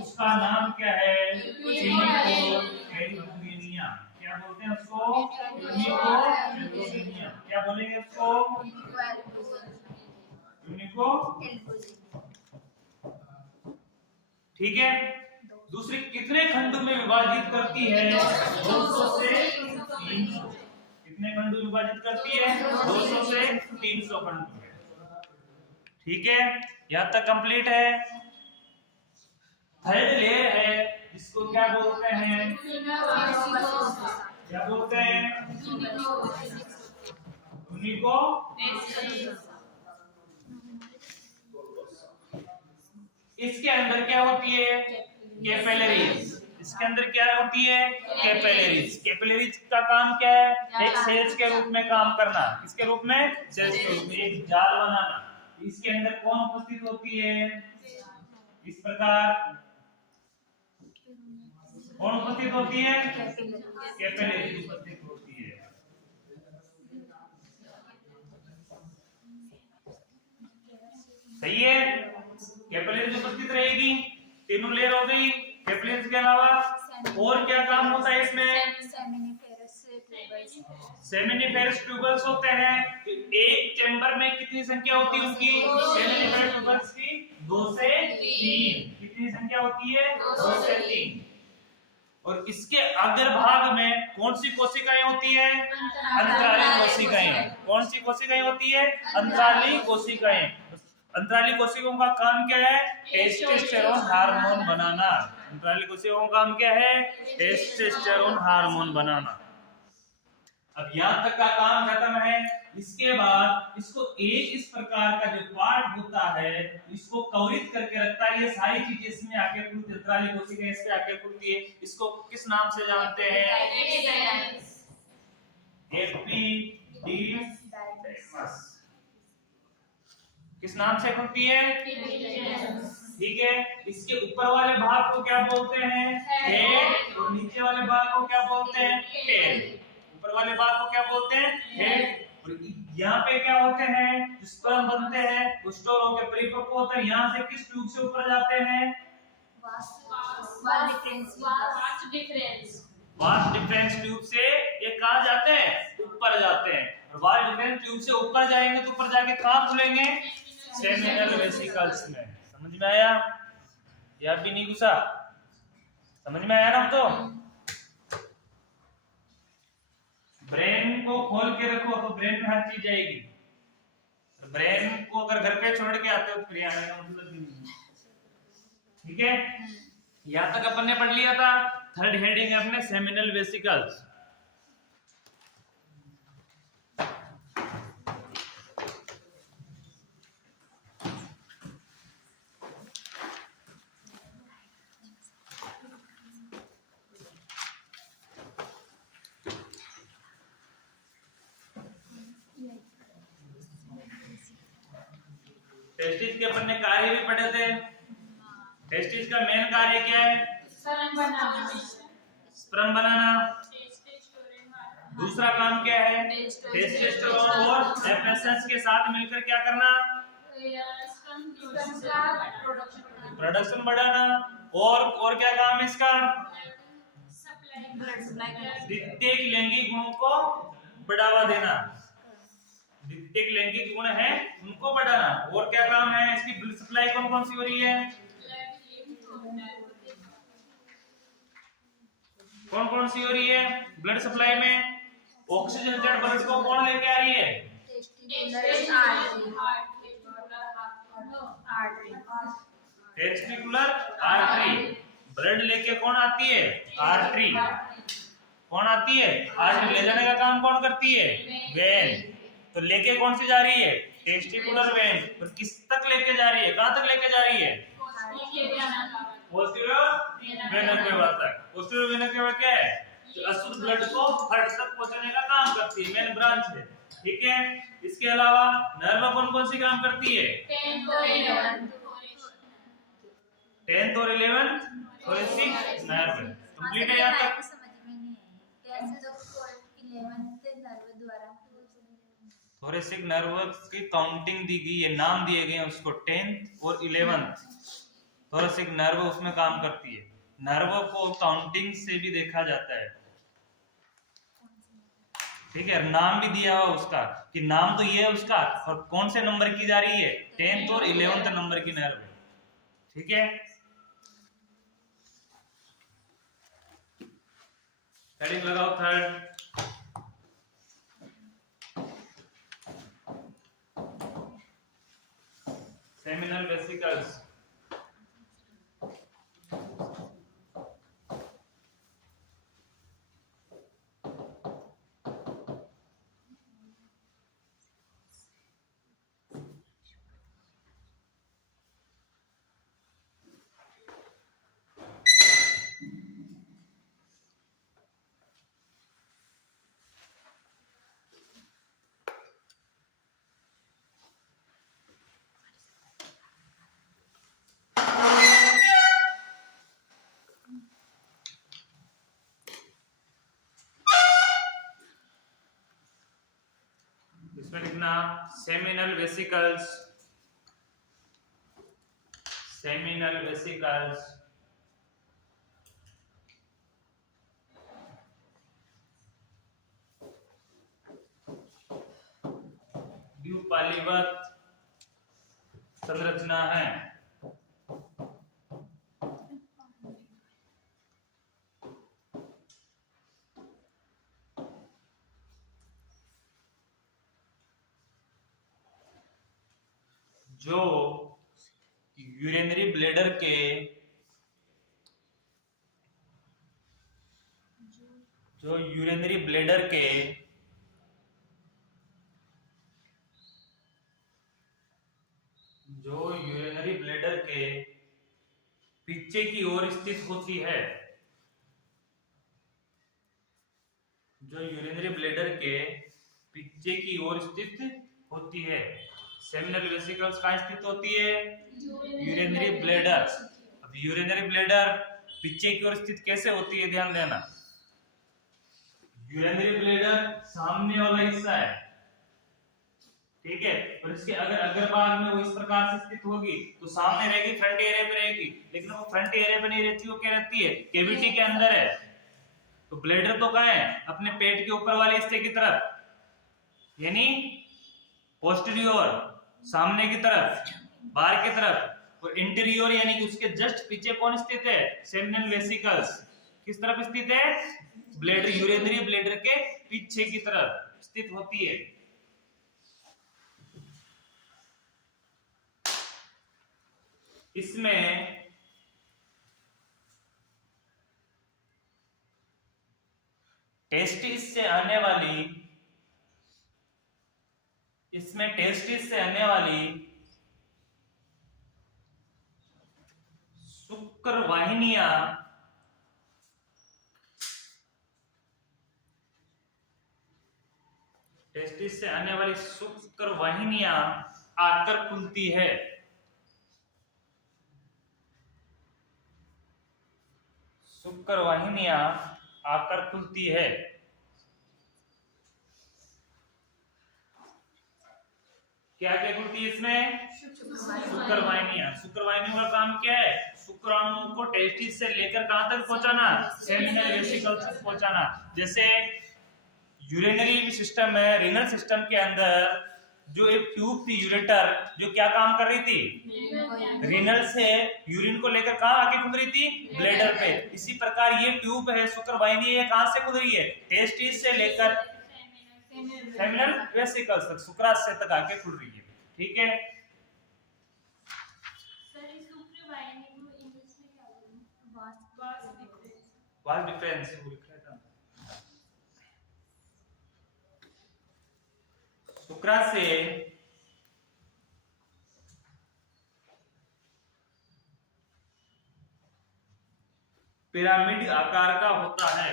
उसका नाम क्या है ट्यूनिकोएल्बुमिनिया। क्या बोलते हैं उसको ट्यूनिकोएल्बुमिनिया। क्या बोलेंगे उसको ट्यूनिको। ठीक है। दूसरी कितने खंडों में विभाजित करती है 200 से 300। कितने खंडों में विभाजित करती है 200 से 300 खंडों में। ठीक है यहां तक कंप्लीट है। थर्ड लेयर है जिसको क्या बोलते हैं क्या बोलते हैं ट्यूनिको। इसके अंदर क्या होती है कैपिलरीज। इसके अंदर क्या होती है कैपिलरीज। कैपिलरीज का काम क्या है एक सेल्स के रूप में काम करना। किसके रूप में सेल्स के रूप में एक जाल बनाना। इसके अंदर कौन उपस्थित होती है इस प्रकार कौन उपस्थित होती है कैपिलरीज उपस्थित होती है। सही है कैपिलरीज उपस्थित रहेगी। तीनों लेयर हो गई। कैपिलरीज के अलावा और क्या काम होता है इसमें सेमिनिफेरस ट्यूबल्स होते हैं। एक चैम्बर में कितनी संख्या होती है उनकी सेमिनिफेरस ट्यूबल्स की 2 से 3। कितनी संख्या होती है 2 से 3। और इसके अग्रभाग में कौन सी कोशिकाएं होती है अंतराली कोशिकाएं। कौन सी कोशिकाएं होती है अंतराली कोशिकाएं। अंतराली कोशिकाओं का काम क्या है टेस्टोस्टेरोन हार्मोन बनाना। अंतराली कोशिकाओं का काम क्या है टेस्टोस्टेरोन हार्मोन बनाना। अब यहाँ तक का काम खत्म है। इसके बाद इसको एक इस प्रकार का जो पार्ट होता है इसको कवरित करके रखता है। ये सारी चीजें इसमें आके खुलती है। अंतराली कोशिकाएं इसमें आके खुलती है। इसको किस नाम से जानते हैं एपिडिडीमस। किस नाम से खुलती है ठीक है। इसके ऊपर वाले भाग को क्या बोलते हैं हेड और नीचे वाले भाग को क्या बोलते हैं टेल। ऊपर वाले भाग को क्या बोलते हैं हेड और यहाँ पे क्या होते हैं स्पर्म बनते हैं वो स्टोर होकर परिपक्व होता है। यहाँ से किस ट्यूब से ऊपर जाते हैं वास्ट डिफरेंस ट्यूब से ये कहाँ जाते हैं ऊपर जाते हैं। और वास्ट डिफरेंस ट्यूब से ऊपर जाएंगे तो ऊपर जाके कहाँ खुलेंगे सेमिनल वेसिकल्स में। समझ में आया या भी नहीं घुसा समझ में आया ना। तो ब्रेन को खोल के रखो तो ब्रेन में हर चीज जाएगी। ब्रेन को अगर घर पे छोड़ के आते हो तो फिर आने का मतलब नहीं। ठीक है यहाँ तक अपन ने पढ़ लिया था। थर्ड हेडिंग है अपने सेमिनल वेसिकल्स। टेस्टिस के अपन ने कार्य भी पढ़े थे। टेस्टिस का मेन कार्य क्या है स्पर्म बनाना। दूसरा काम क्या है टेस्टोस्टेरोन और एफएसएच के साथ मिलकर क्या करना प्रोडक्शन बढ़ाना। और क्या काम है इसका द्वितीयक लैंगिक गुणों को बढ़ावा देना। जितने के लैंगिक गुण है उनको बढ़ाना। और क्या काम है इसकी? ब्लड सप्लाई कौन कौन सी हो रही है? कौन कौन सी हो रही है ब्लड सप्लाई में? ऑक्सीजन ब्लड को कौन लेके आ रही है? Testicular artery. ब्लड लेके कौन आती है? आर्टरी। कौन आती है? आर्टरी। ले जाने का काम कौन करती है? वेन। तो लेके कौन सी जा रही है? Testicular vein. और किस तक लेके जा रही है? कहां तक लेके जा रही है? पोस्टीरियर वेना केवा तक। पोस्टीरियर वेना केवा क्या है? जो अशुद्ध ब्लड को हार्ट तक पहुंचाने का काम करती है, मेन ब्रांच है। ठीक है। इसके अलावा नर्व कौन कौन सी काम करती है? 10th और 11th थोरेसिक नर्व। कंप्लीट है यहां तक? थोरेसिक नर्व की काउंटिंग दी गई है, नाम दिए गए हैं उसको 10th और 11th। थोरेसिक नर्व उसमें काम करती है। नर्व को काउंटिंग से भी देखा जाता है। ठीक है। नाम भी दिया हुआ उसका कि नाम तो ये है उसका, और कौन से नंबर की जा रही है? 10th और 11th नंबर की नर्व। ठीक है। हेडिंग लगाओ थर्ड। Seminal vesicles. इसमें लिखना सेमिनल वेसिकल्स। सेमिनल वेसिकल्स द्विपालीवत संरचना है। जो यूरिनरी ब्लैडर के पीछे की ओर स्थित होती है। जो यूरिनरी ब्लैडर के पीछे की ओर स्थित होती है। सेमिनल वेसिकल्स कहाँ स्थित होती है? Urinary bladder. अब यूरिनरी ब्लैडर पीछे की ओर स्थित कैसे होती है? ध्यान देना। यूरिनरी ब्लैडर सामने वाला हिस्सा है। ठीक है। और इसके अगर भाग में वो इस प्रकार से स्थित होगी तो सामने रहेगी, फ्रंट एरिया पे रहेगी। लेकिन वो फ्रंट एरिया पे नहीं रहती, वो क्या रहती है? कैविटी के अंदर है। तो ब्लैडर तो कहाँ है? अपने पेट के ऊपर वाले हिस्से की तरफ, यानी पोस्टीरियर सामने की तरफ, बाहर की तरफ। और इंटीरियर यानी कि उसके जस्ट पीछे कौन स्थित है? Seminal vesicles. किस तरफ स्थित है? ब्लैडर, यूरिनरी ब्लैडर के पीछे की तरफ स्थित होती है। इसमें टेस्टिस से आने वाली शुक्रवाहिनियां टेस्टिस से आने वाली शुक्रवाहिनियां आकर खुलती है। शुक्रवाहिनियां आकर खुलती है। क्या क्या खुलती है इसमें? शुक्रवाहिनियां। शुक्रवाहिनियों का काम क्या है? शुक्राणुओं को टेस्टिस से लेकर कहां तक पहुंचाना? सेमिनल वेसिकल्स तक पहुंचाना। जैसे यूरिनरी सिस्टम है, रीनल सिस्टम के अंदर जो एक ट्यूब थी यूरेटर, जो क्या काम कर रही थी, रीनल से यूरिन को लेकर कहाँ आके खुद रही थी, ब्लैडर पे। इसी प्रकार ये ट्यूब है शुक्रवाहिनी, ये कहाँ से खुद रही है, टेस्टिस से लेकर सेमिनल वेसिकल्स तक, शुक्राशय तक आके खुल रही है। ठीक है, वास डिफरेंस शुक्राशय पिरामिड आकार का होता है।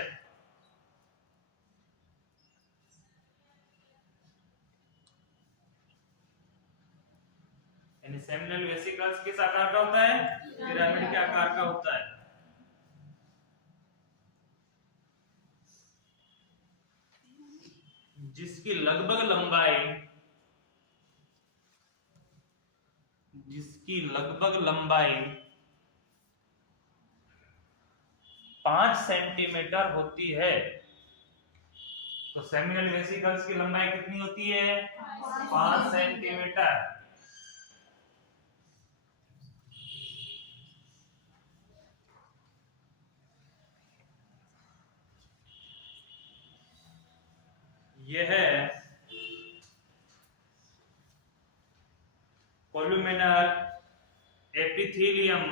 यानी सेमिनल वेसिकल्स किस आकार का होता है, पिरामिड के आकार का होता है। जिसकी लगभग लंबाई 5 सेंटीमीटर होती है। तो सेमिनल वेसिकल्स की लंबाई कितनी होती है, 5 सेंटीमीटर। यह कोलुमिनर एपिथेलियम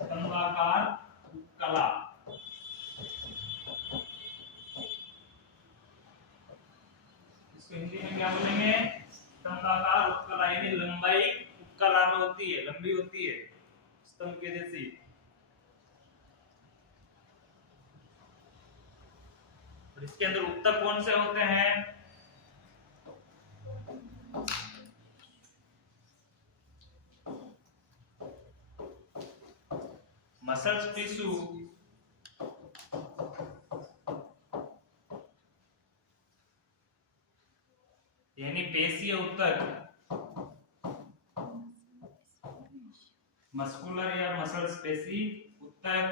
स्तंभाकार उपकला। इसको हिंदी में क्या बोलेंगे, स्तंभाकार उपकला, यानी लंबाई उपकला में होती है, लंबी होती है स्तंभ के जैसी। और इसके अंदर उत्तक कौन से होते हैं, मसल्स टिश्यू, यानी पेशीय उत्तक, मस्कुलर या मसल्स पेशी उत्तक।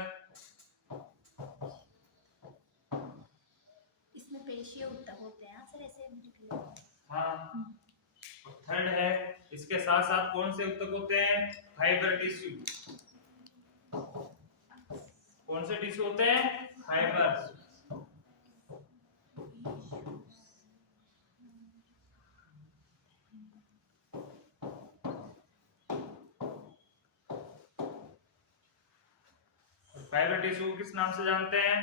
इसमें पेशीय उत्तक होते हैं सर, ऐसे हाँ, और थर्ड है इसके साथ साथ कौन से उत्तक होते हैं, फाइबर टिश्यू। कौन से टिश्यू होते हैं, फाइबर। फाइबर टिश्यू किस नाम से जानते हैं,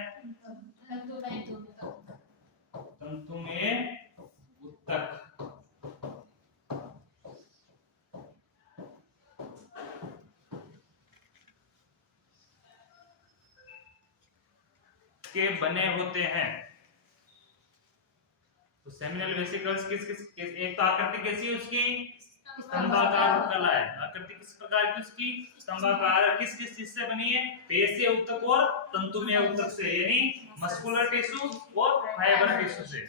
तंतुमय उत्तक। के बने होते हैं। तो सेमिनल वेसिकल्स एक तो आकृति कैसी है उसकी, स्तंभाकार उपकला है। आकृति किस प्रकार की उसकी, स्तंभाकार। किस किस चीज से बनी है, पेशीय उत्तक और तंतुमय उत्तक से, यानी मस्कुलर टिश्यू और फाइबर टिश्यू से।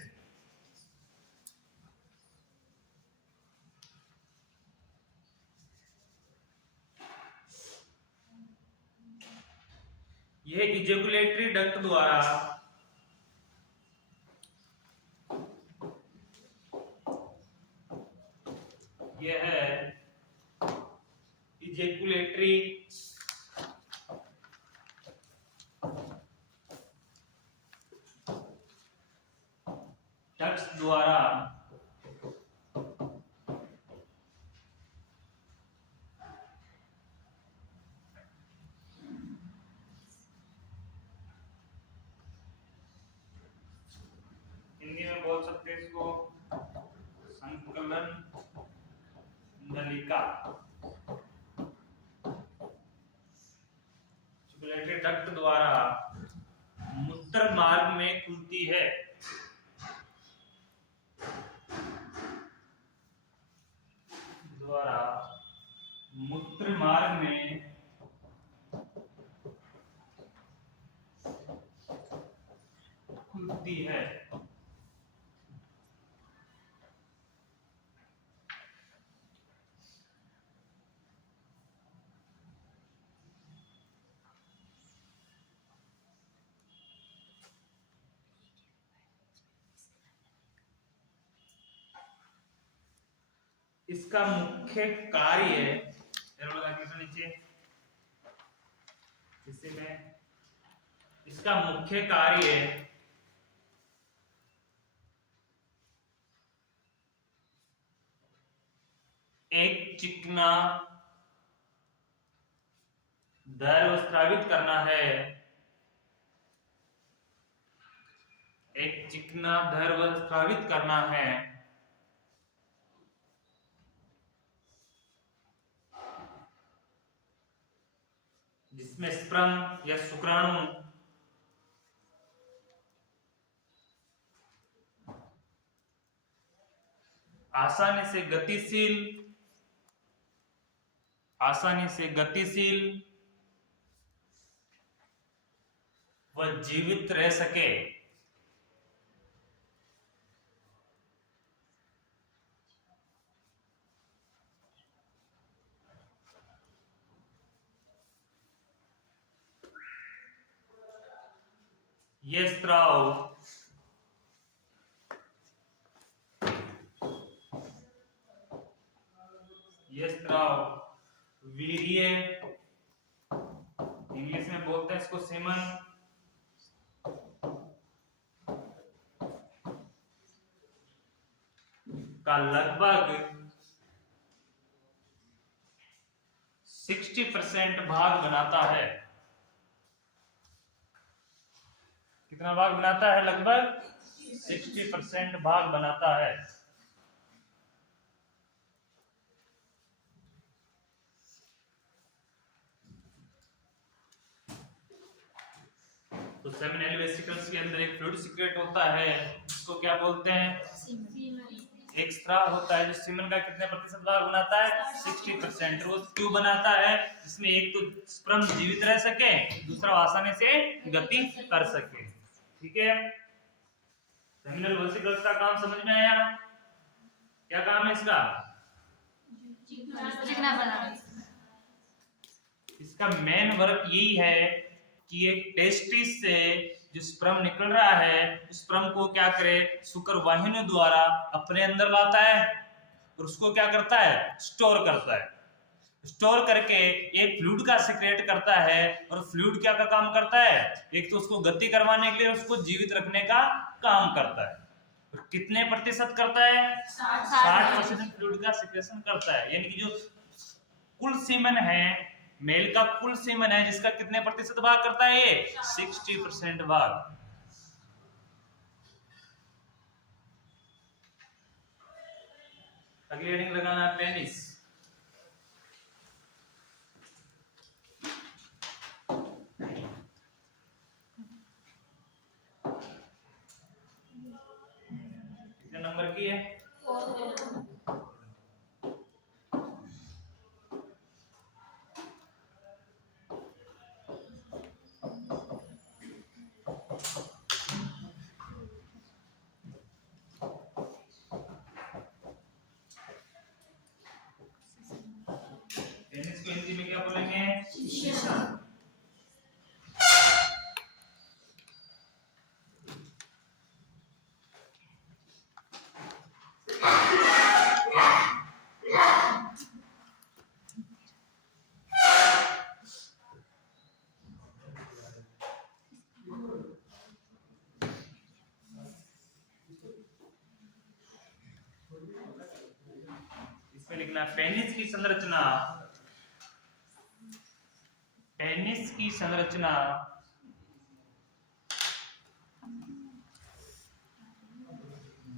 यह इजैकुलेटरी डक्ट द्वारा यह है इजैकुलेटरी डक्ट्स द्वारा हिंदी में बोल सकते हैं इसको संकलन नलिका। इजैकुलेटरी डक्ट द्वारा मूत्र मार्ग में खुलती है। द्वारा मूत्र मूत्र मार्ग में खुलती है। इसका मुख्य कार्य है, नीचे इसे में इसका मुख्य कार्य है एक चिकना द्रव स्रावित करना है। एक चिकना द्रव स्रावित करना है जिसमें स्पर्म या शुक्राणु आसानी से गतिशील व जीवित रह सके। ये स्त्राव वीर्य, इंग्लिश में बोलते हैं इसको सीमन, का लगभग 60% भाग बनाता है। कितना भाग बनाता है? लगभग 60% भाग बनाता है। तो सेमिनल वेसिकल्स के अंदर एक फ्लूइड सीक्रेट होता है, इसको क्या बोलते हैं? एक स्त्राव होता है जो सीमन का कितने प्रतिशत भाग बनाता है? 60%। रोज क्यों बनाता है? जिसमें एक तो स्पर्म जीवित रह सके, दूसरा आसानी से गति कर सके। ठीक है, सेमिनल वेसिकल्स का काम समझ में आया? क्या काम है इसका? चिकना बनाना। इसका मेन वर्क यही है कि एक टेस्टिस से जो स्पर्म निकल रहा है उस स्पर्म को क्या करे, शुक्र वाहिनी द्वारा अपने अंदर लाता है और उसको क्या करता है? स्टोर करता है। स्टोर करके एक फ्लूइड का सिक्रेट करता है, और फ्लूइड क्या का काम करता है? एक तो उसको गति करवाने के लिए, उसको जीवित रखने का काम करता है। और कितने प्रतिशत करता है? 60% फ्लूइड का सिक्रेशन करता है। यानी कि जो कुल सीमन है, मेल का कुल सीमन है, जिसका कितने प्रतिशत भाग करता है? ये 60% भाग। अगली हेडिंग लगाना है पेनिस। कितने नंबर की है? पेनिस को हिंदी में क्या बोलेंगे? इसमें लिखना पेनिस की संरचना। पेनिस की संरचना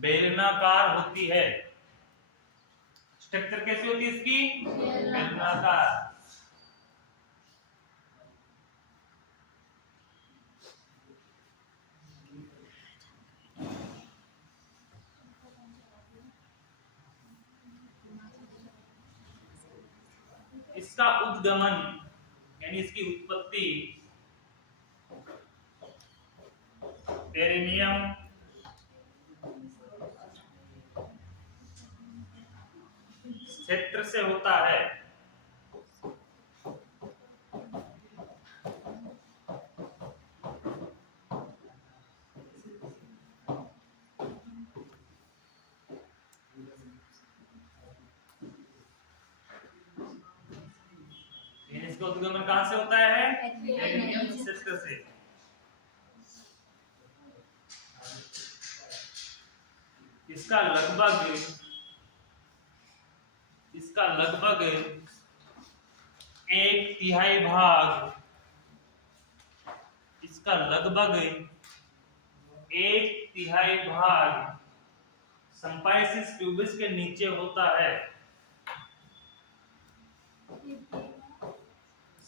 बेलनाकार होती है। स्ट्रक्चर कैसी होती है इसकी? बेलनाकार। इसका उद्गमन यानी इसकी उत्पत्ति पेरिनियम क्षेत्र से होता है। इसका उद्गमन कहां से होता है? पेरिनियम क्षेत्र से। इसका लगभग 1/3 भाग, इसका लगभग 1/3 भाग संपाइसिस ट्यूबिस के नीचे होता है।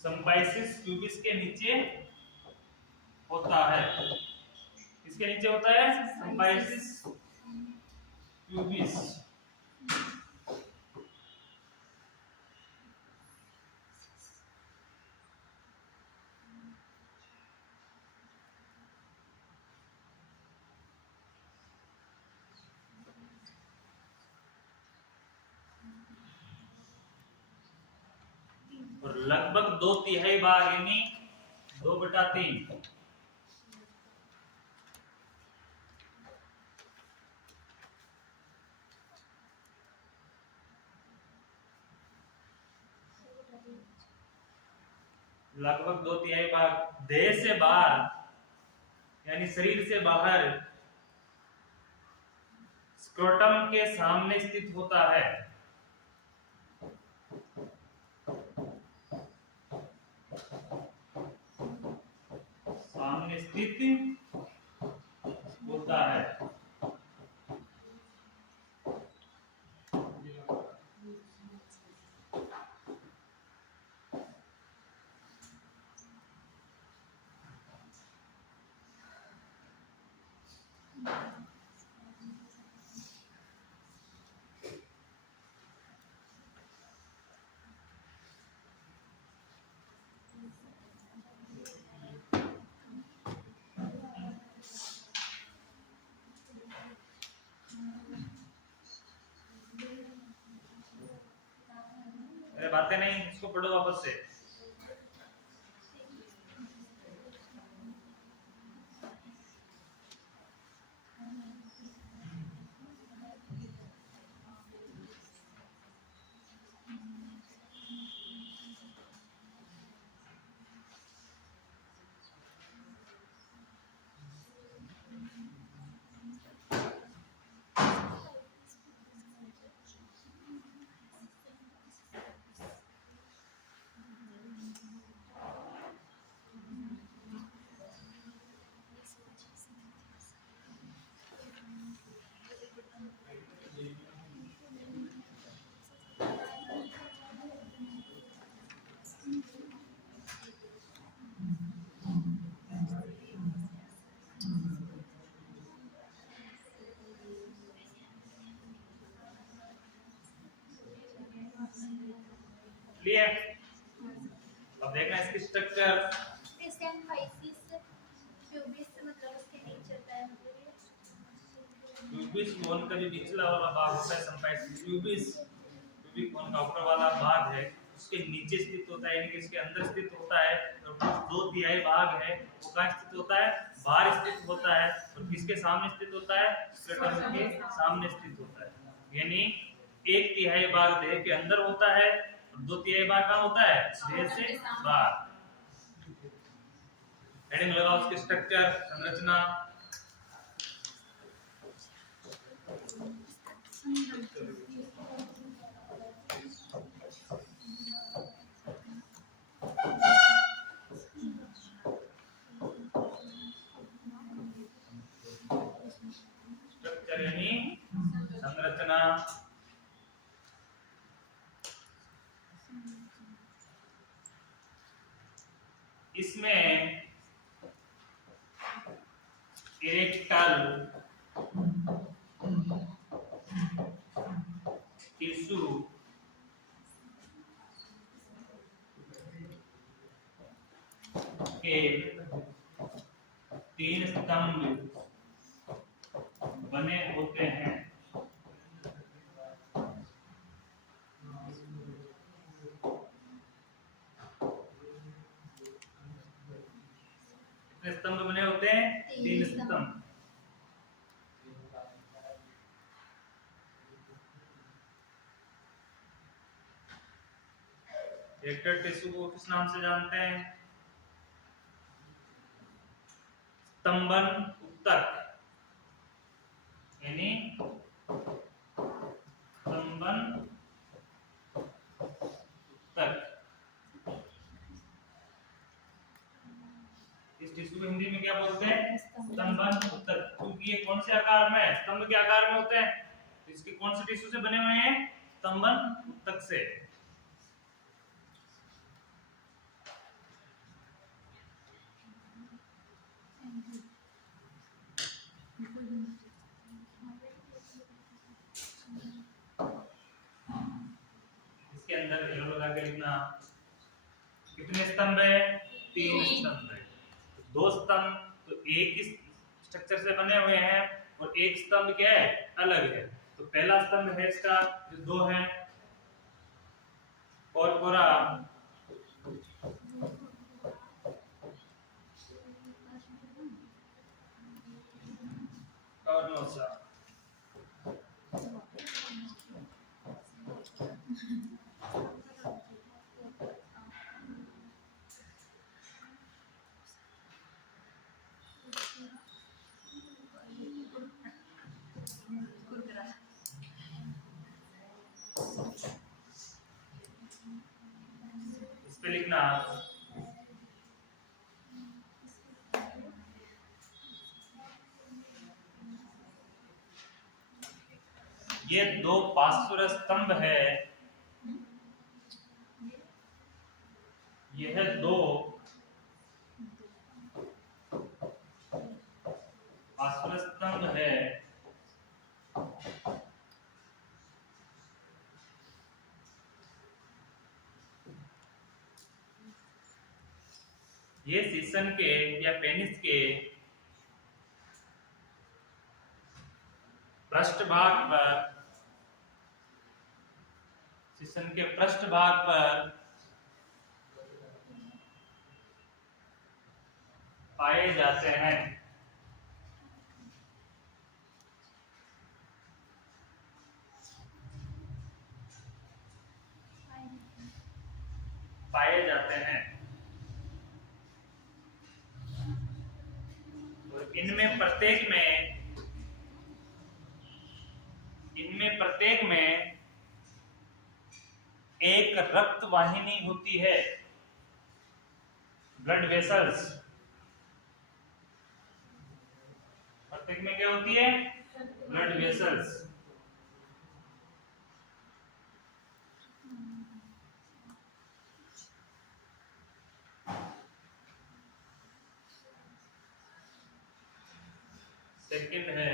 संपाइसिस ट्यूबिस के नीचे होता है। किसके नीचे होता है? संपाइसिस ट्यूबिस। और लगभग 2/3 भाग यानी 2/3 लगभग 2/3 भाग देह से बाहर यानी शरीर से बाहर स्क्रोटम के सामने स्थित होता है। सामने स्थित होता है। बातें नहीं, इसको पढ़ो वापस से। क्लियर? अब देखना इसकी स्ट्रक्चर। ट्यूबिस कोन का जो निचला वाला भाग होता है संपाइसिस ट्यूबिस, ट्यूबिक कोन का ऊपर वाला भाग है उसके नीचे स्थित होता है, यानी कि इसके अंदर स्थित होता है। और कुछ 2/3 भाग है वो कहां स्थित होता है? बाहर स्थित होता है। और किसके सामने स्थित होता है? स्क्रोटम के सामने स्थित होता है। यानी 1/3 भाग देह के अंदर होता है और 2/3 भाग कहां होता है? देह से बाहर। हेडिंग लगाओ उसकी स्ट्रक्चर, संरचना। स्ट्रक्चर यानी संरचना। इसमें इरेक्टल टिश्यू तीन स्तंभ बने होते हैं। कितने स्तंभ बने होते हैं? तीन स्तंभ। इरेक्टेड टिश्यू को किस नाम से जानते हैं? स्तंभन उत्तक, यानी स्तंभन उत्तक। इस टिश्यू को हिंदी में क्या बोलते हैं? स्तंभन उत्तक। क्योंकि ये कौन से आकार में है? स्तंभ के आकार में होते हैं। इसके कौन से टिश्यू से बने हुए हैं? स्तंभन उत्तक से। इसके अंदर एरो लगा के लिखना। कितने स्तंभ है? तीन स्तंभ है। दो स्तंभ तो एक ही स्ट्रक्चर से बने हुए हैं और एक स्तंभ क्या है? अलग है। तो पहला स्तंभ है इसका जो दो है, और पूरा और नौसा। इस पे लिखना ये दो पार्श्व स्तंभ है। यह दो पार्श्व स्तंभ है। ये शीशन के या पेनिस के पृष्ठभाग पर, शीशन के पृष्ठभाग पर पाए जाते हैं। पाए जाते हैं। और इनमें प्रत्येक में एक रक्त वाहिनी होती है, ब्लड वेसल्स। प्रत्येक में क्या होती है? Blood vessels. सेकंड है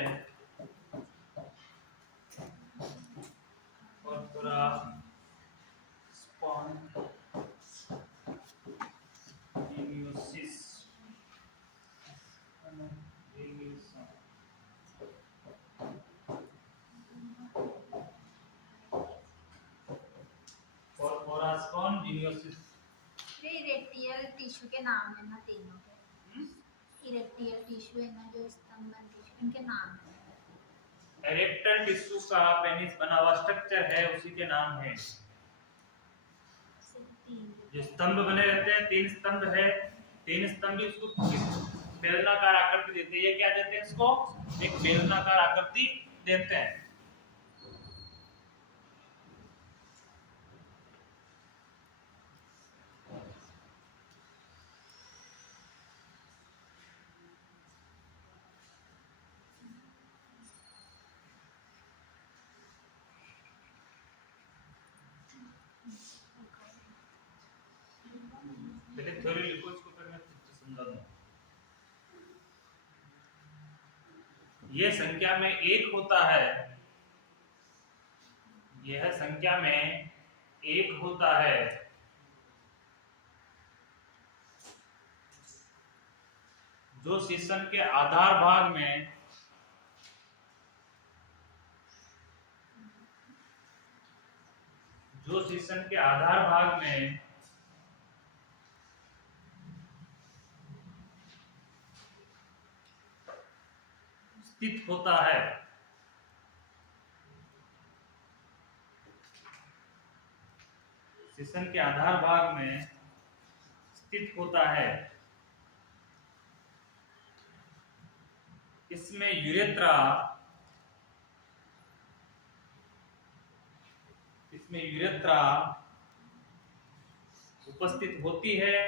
और पूरा स्पॉन्जियोसिस। और पूरा स्पॉन्जियोसिस। ये इरेक्टियल टिश्यू के नाम है ना तीनों के। इरेक्टियल टिश्यू है ना जो स्तंभन टिश्यू, इनके नाम है। इरेक्टल टिश्यू का पेनिस बना हुआ स्ट्रक्चर है, उसी के नाम है। जो स्तंभ बने रहते हैं, तीन स्तंभ है। तीन स्तंभ इसको बेलनाकार आकृति देते हैं। ये क्या देते हैं इसको? एक बेलनाकार आकृति देते हैं। पहले थ्योरी लिखो, इसको फिर मैं समझा दूं। ये संख्या में एक होता है, यह संख्या में एक होता है। जो शीर्षण के आधार भाग में स्थित होता है। शीर्षण के आधार भाग में स्थित होता है। इसमें यूरेथ्रा उपस्थित होती है।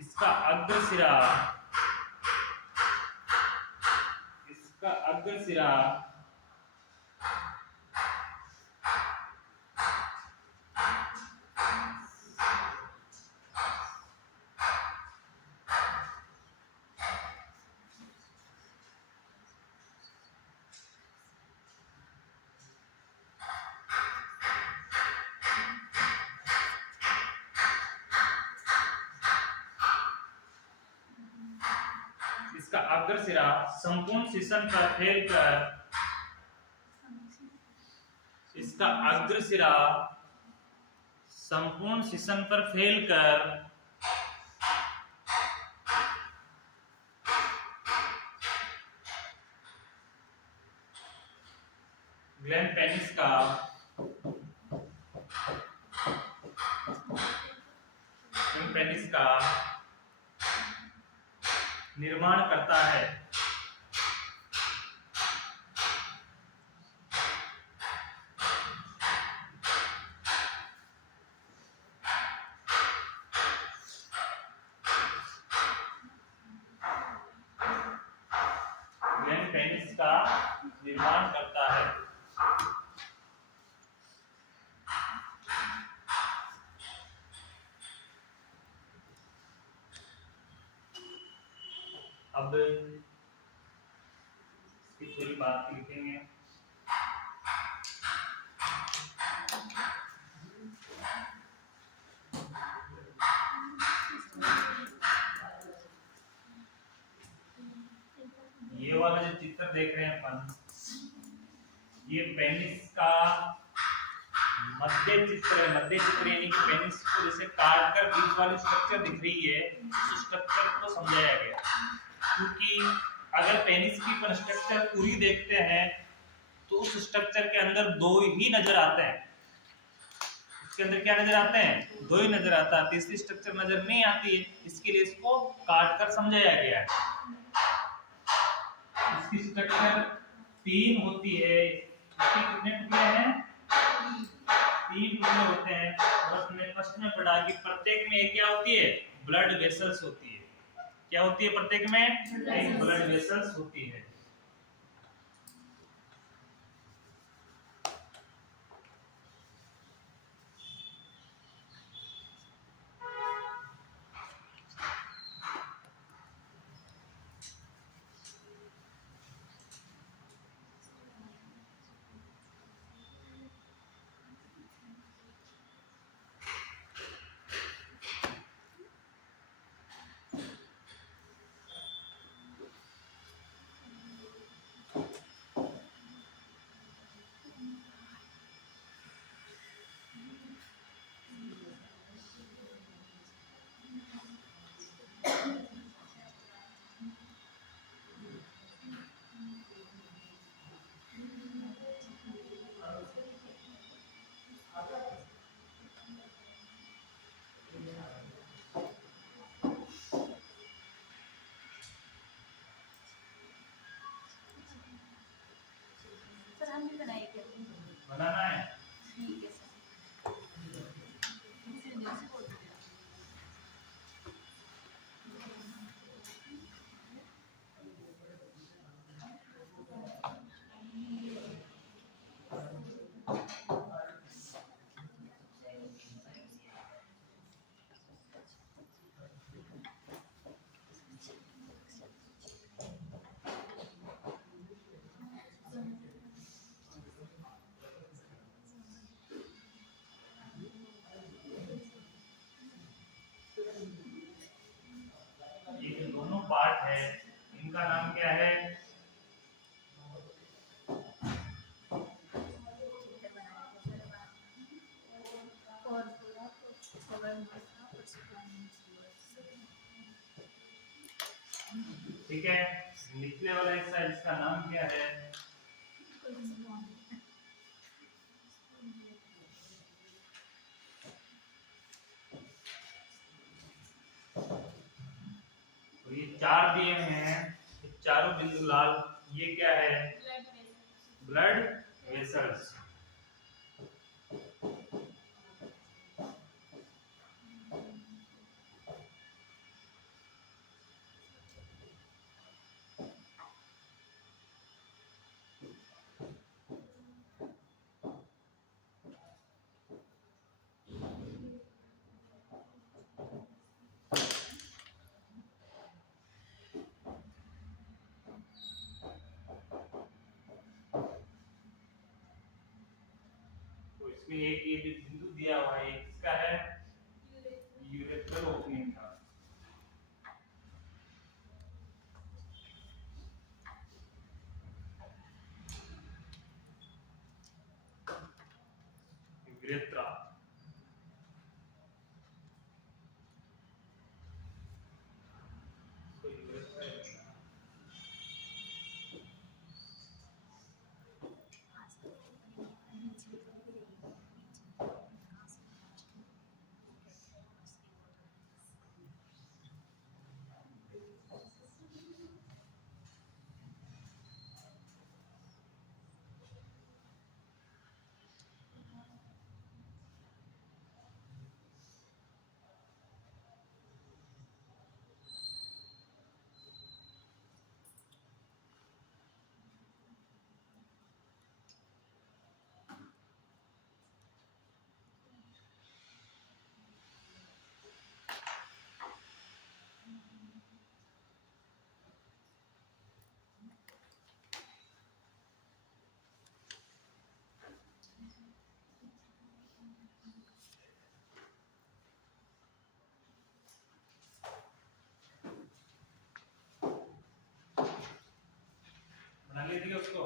इसका अग्रसिरा संपूर्ण शीर्षण पर फैलकर ग्लैन पेनिस का निर्माण करता है। ग्लैन पेनिस का निर्माण करता है। अब इसकी थोड़ी बात लिखेंगे। ये वाला जो चित्र देख रहे हैं अपन, ये पेनिस का मध्य चित्र यानी कि पेनिस को जैसे काट कर बीच वाली स्ट्रक्चर दिख रही है, उस स्ट्रक्चर को समझाया गया। क्योंकि अगर पेनिस की स्ट्रक्चर पूरी देखते हैं तो उस स्ट्रक्चर के अंदर दो ही नजर आते हैं। इसके अंदर क्या नजर आते हैं? दो ही नजर आता है, तीसरी स्ट्रक्चर नजर नहीं आती है। इसके लिए इसको काट कर समझाया गया है। इसकी स्ट्रक्चर 3 होती है। इसके कितने टुकड़े हैं? 3 टुकड़े होते हैं। और हमने फर्स्ट में पढ़ा कि प्रत्येक में क्या होती है? ब्लड वेसल्स होती है। क्या होती है प्रत्येक में? एक ब्लड वेसल्स होती है। बनाना है। ठीक है सर। है, इनका नाम क्या है? ठीक है, निचले वाला हिस्सा इसका नाम क्या है? तो ये 4 दिए हैं, ये चारों बिंदु लाल, ये क्या है? Blood vessels. इसमें एक ये जो बिंदु दिया हुआ है, किसका है? यूरेथ्रल ओपनिंग का। यूरेथ्रा। बना लीजिए उसको।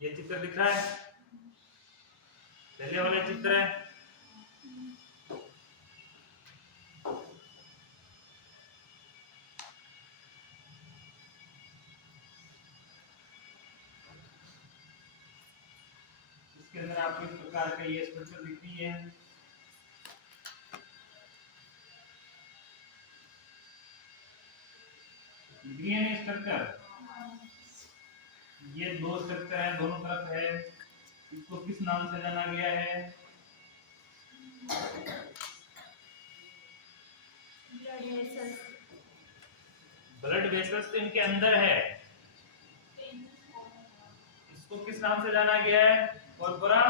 ये चित्र दिख रहा है, पहले वाला चित्र है। इसके अंदर आपको इस प्रकार का ये स्ट्रक्चर दिख रही है। स्ट्रक्चर, ये दो स्ट्रक्चर है, दोनों तरफ है। इसको किस नाम से जाना गया है? ब्लड वेसल्स तो इनके अंदर है, इसको किस नाम से जाना गया है? कॉर्पोरा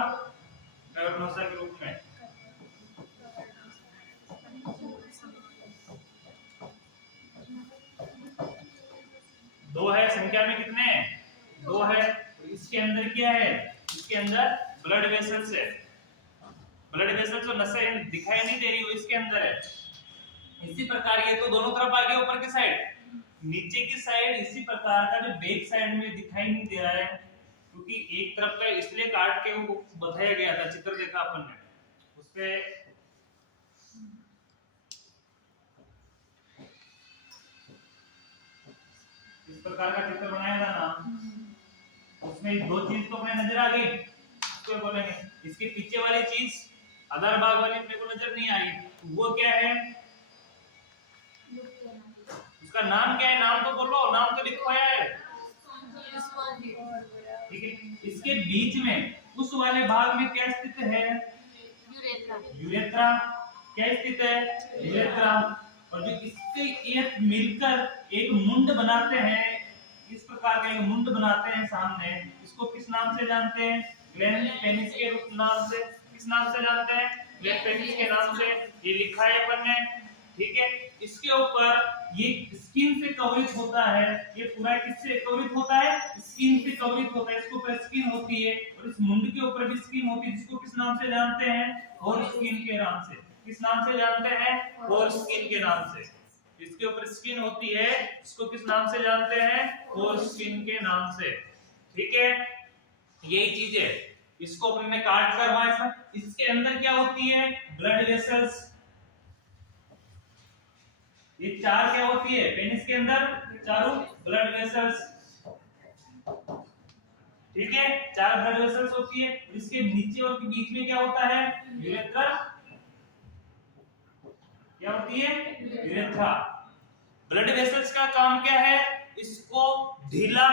कैवर्नोसा के रूप में। दो है, संख्या में कितने? दो है। तो इसके अंदर क्या है? इसके अंदर ब्लड वेसल्स है। ब्लड वेसल्स जो नसें दिखाई नहीं दे रही वो इसके अंदर है। इसी प्रकार ये तो दोनों तरफ आ गया, ऊपर की साइड, नीचे की साइड इसी प्रकार का जो बैक साइड में दिखाई नहीं दे रहा है, क्योंकि एक तरफ का इसलिए काट के वो बताया गया था, चित्र देखा अपन ने, उसपे इस प्रकार का चित्र बनाया था ना, उसमें दो चीज तो अपने नजर आ गई, उसको बोलेंगे। इसके पीछे वाली चीज आधार भाग वाली अपने को नजर नहीं आ रही, वो क्या है? उसका नाम क्या है? नाम तो बोलो, नाम तो लिखवाया है, ठीक है। इसके बीच में उस वाले भाग में क्या स्थित है? यूरेथ्रा। क्या स्थित है? यूरेथ्रा। और जो इसके एक मिलकर एक मुंड बनाते हैं, इस प्रकार का एक मुंड बनाते हैं सामने, इसको किस नाम से जानते हैं? ग्लैंड पेनिस के नाम से। किस नाम से जानते हैं? ग्लैंड पेनिस के नाम से। ये लिखा है अपन ने, ठीक है। इसके ऊपर ये स्किन से कवरित होता है, ये पूरा किससे कवरित होता है, स्किन से कवरित होता है। इसके ऊपर स्किन होती है और इस मुंड के ऊपर भी स्किन होती है, जिसको किस नाम से जानते हैं, और स्किन के नाम से। किस नाम से जानते हैं, और स्किन के नाम से। इसके ऊपर स्किन होती है, इसको किस नाम से जानते हैं, और स्किन के नाम से। ठीक है, यही चीज है। इसको अपन ने काट कर वहां, इसके अंदर क्या होती है, ब्लड वेसल्स। ये चार क्या होती है, पेनिस के अंदर चारों ब्लड वेसल्स। ठीक है, चार ब्लड वेसल्स होती है। इसके नीचे और के बीच में क्या होता है, यूरेथ्रा। क्या होती है, यूरेथ्रा। ब्लड वेसल्स का काम क्या है, इसको ढीला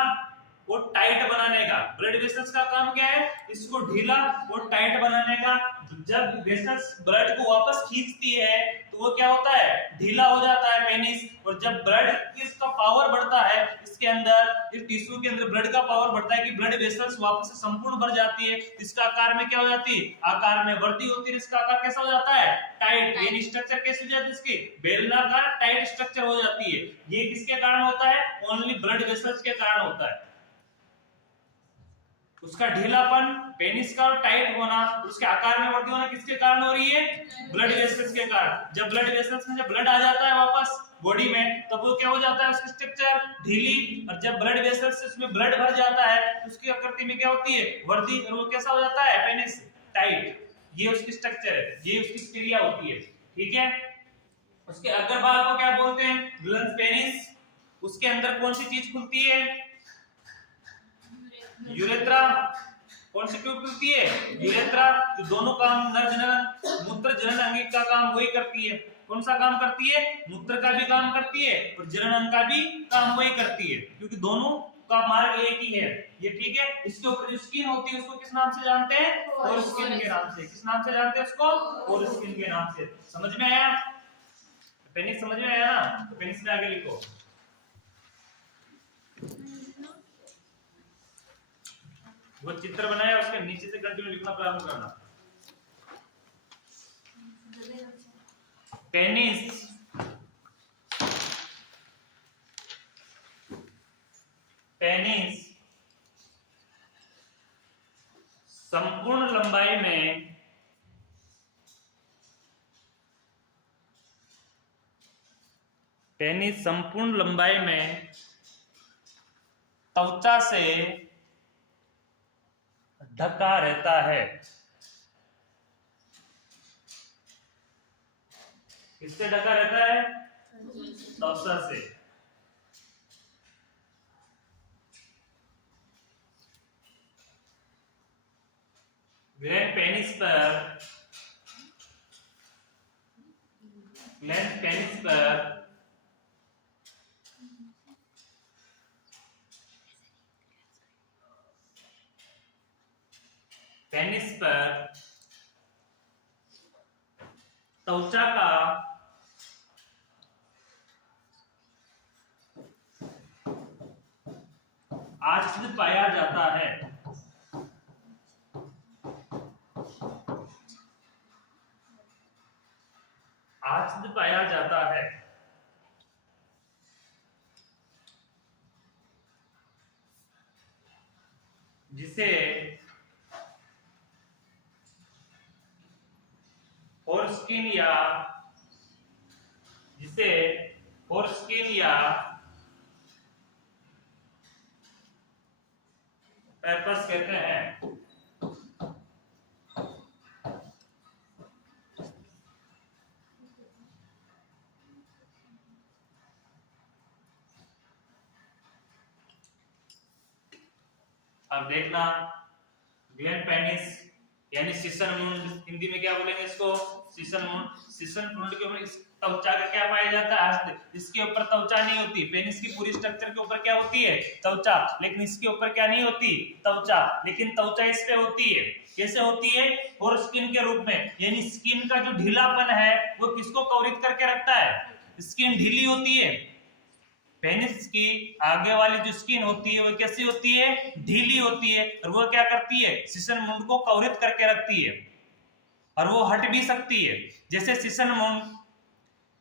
और टाइट बनाने का। ब्लड वेसल्स का काम क्या है, इसको ढीला और टाइट बनाने का। जब वेसल्स ब्लड को वापस खींचती है तो वो क्या होता है, ढीला हो जाता है पेनिस। और जब ब्लड इसका पावर बढ़ता है, इसके अंदर, इस टिश्यू के अंदर ब्लड का पावर बढ़ता है कि ब्लड वेसल्स वापस से संपूर्ण भर जाती है। इसका आकार में क्या हो जाती है, आकार में वृद्धि होती है। इसका आकार कैसा हो जाता है, टाइट। ये स्ट्रक्चर कैसे हो जाती है, इसकी बेलनाकार टाइट स्ट्रक्चर हो जाती है। ये किसके कारण होता है, ओनली ब्लड वेसल्स के कारण होता है। उसका ढीलापन, पेनिस का टाइट होना, उसके आकार में वृद्धि होना किसके कारण हो रही है, ब्लड वेसल्स के कारण। जब ब्लड वेसल्स में जब ब्लड आ जाता है वापस बॉडी में, तब वो क्या हो जाता है, उसकी स्ट्रक्चर ढीली। और जब ब्लड वेसल्स से उसमें ब्लड भर जाता है तो उसकी आकृति में क्या होती है, वृद्धि, और वो कैसा हो जाता है, पेनिस टाइट। ये उसकी स्ट्रक्चर है, ये उसकी क्रिया होती है। ठीक है, उसके अग्रभाग को क्या बोलते हैं, ग्लन्स पेनिस। उसके अंदर कौन सी चीज खुलती है, यूरेथ्रा। कौन सी ट्यूब खुलती है, यूरेथ्रा। तो दोनों काम नर जनन मूत्र जनन अंग का काम वही करती है। कौन सा काम करती है, मूत्र का भी काम करती है और जनन अंग का भी काम वही करती है, क्योंकि दोनों का मार्ग एक ही है ये। ठीक है, इसके ऊपर जो स्किन होती है उसको किस नाम से जानते हैं, और स्किन के नाम से। किस नाम से जानते हैं उसको, और स्किन के नाम से। समझ में आया, पेनिस समझ में आया ना, तो पेनिस में आगे लिखो। वो चित्र बनाया, उसके नीचे से कंटिन्यू लिखना प्रारंभ करना। पेनिस पेनिस संपूर्ण लंबाई में पेनिस संपूर्ण लंबाई में त्वचा से ढका रहता है। किससे ढका रहता है, त्वचा से। ग्लैंड पेनिस पर त्वचा का आच्छादन पाया जाता है। आच्छादन पाया जाता है, जिसे फोरस्किन या पेपर्स कहते हैं। अब देखना, ग्लैंड पेनिस यानी सीसन मुंड, हिंदी में क्या बोलेंगे इसको, सीसन मुंड। सीसन मुंड के ऊपर त्वचा का क्या पाया जाता है, इसके ऊपर त्वचा नहीं होती। पेनिस की पूरी स्ट्रक्चर के ऊपर क्या होती है, त्वचा, लेकिन इसके ऊपर क्या नहीं होती, त्वचा। लेकिन त्वचा इस पे होती है, कैसे होती है, और स्किन के रूप में। यानी स्किन का जो ढीलापन है वो किसको कवरित करके रखता है, स्किन ढीली होती है। पेनिस की आगे वाली जो स्किन होती है वो कैसी होती है, ढीली होती है। और वो क्या करती है, सीसन मुंड को कवरित करके रखती है, और वो हट भी सकती है। जैसे सीसन मुंड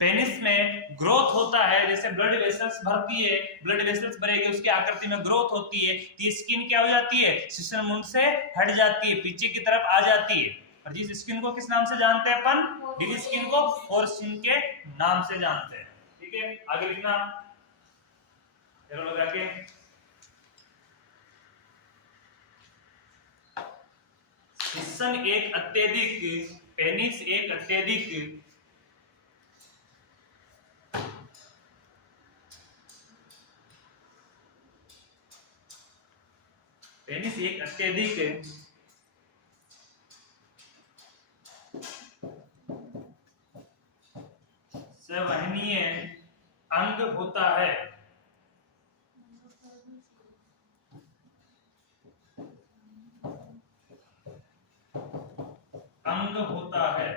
पेनिस में ग्रोथ होता है, जैसे ब्लड वेसल्स भरती है, ब्लड वेसल्स भरेगी उसकी आकृति में ग्रोथ होती है, तो स्किन क्या हो जाती है, शिश्नमुंड से हट जाती है, पीछे की तरफ आ जाती है। और जिस स्किन को किस नाम से जानते हैं अपन, जिस स्किन को फोरस्किन के नाम से जानते हैं। ठीक है, आगे लिखना एरो लगा के। शिश्न एक अत्यधिक, पेनिस एक अत्यधिक पेनिस एक अत्यधिक संवहनीय अंग होता है। अंग होता है।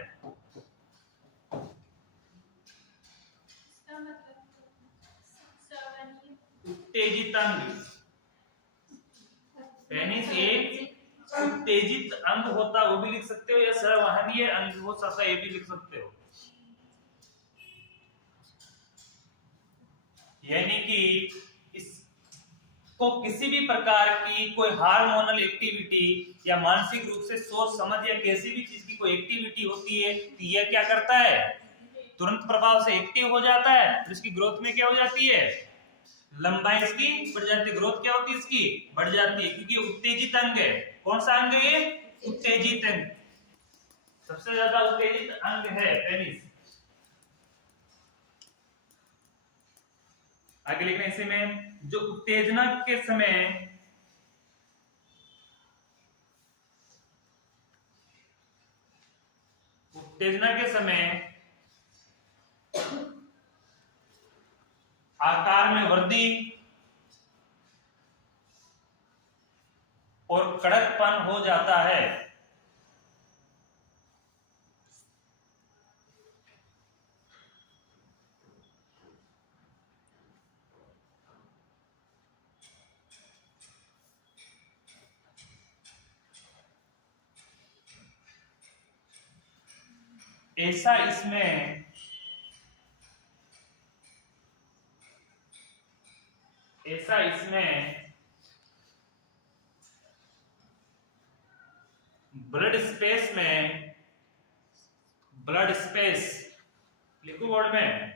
उत्तेजित अंग, पेनिस एक उत्तेजित अंग होता है, वो भी लिख सकते हो, या संवहनीय अंग हो सकता है, ये भी लिख सकते हो। यानी कि इसको किसी भी प्रकार की कोई हार्मोनल एक्टिविटी या मानसिक रूप से सोच समझ या किसी भी चीज की कोई एक्टिविटी होती है तो यह क्या करता है, तुरंत प्रभाव से एक्टिव हो जाता है, तो इसकी ग्रोथ में क्या हो जाती है, लंबाई इसकी बढ़ जाती है, ग्रोथ क्या होती है इसकी बढ़ जाती है, क्योंकि उत्तेजित अंग है। कौन सा अंग है ये, उत्तेजित अंग, सबसे ज्यादा उत्तेजित अंग है पेनिस। आगे लिखना इसी में, जो उत्तेजना के समय आकार में वृद्धि और कड़कपन हो जाता है। ऐसा इसमें ब्लड स्पेस लिखो बोर्ड में,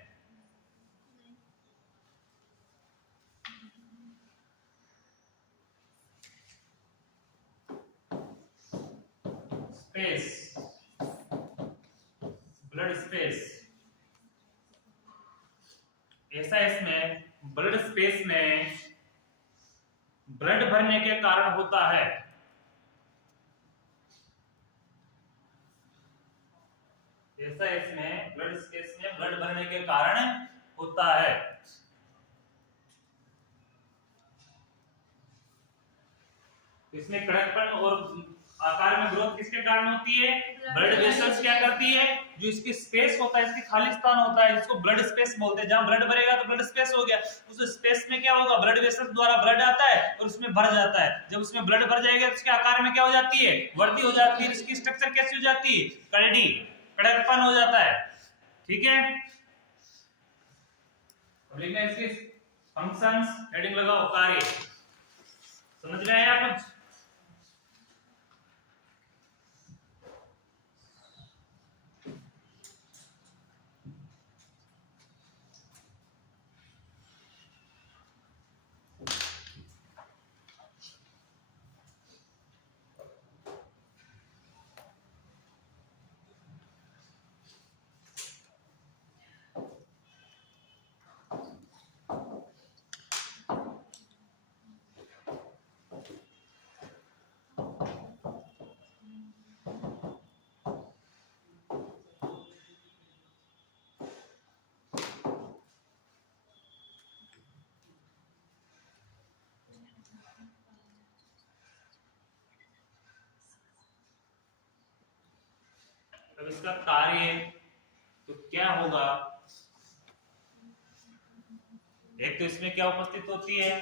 स्पेस, ब्लड स्पेस, ऐसा इसमें ब्लड स्पेस में ब्लड भरने के कारण होता है। ऐसा इसमें ब्लड स्पेस में ब्लड भरने के कारण होता है। इसमें कड़कपन और आकार में ग्रोथ किसके कारण होती है, ब्लड वेसल्स क्या करती है, जो इसकी स्पेस होता है, इसकी खाली स्थान होता है, इसको ब्लड स्पेस बोलते हैं, जहां ब्लड भरेगा तो ब्लड स्पेस हो गया, उस स्पेस में क्या होगा, ब्लड वेसल्स द्वारा ब्लड आता है और उसमें भर जाता है। जब उसमें ब्लड भर जाएगा तो उसके आकार में क्या हो जाती है, वृद्धि हो जाती है, इसकी स्ट्रक्चर कैसी हो जाती है, कड़ी, कड़कपन हो जाता है। ठीक है, अब लिखना है इसके फंक्शंस, हेडिंग लगाओ, कार्य, समझ में आया कुछ। अब इसका कार्य तो क्या होगा, एक तो इसमें क्या उपस्थित होती है,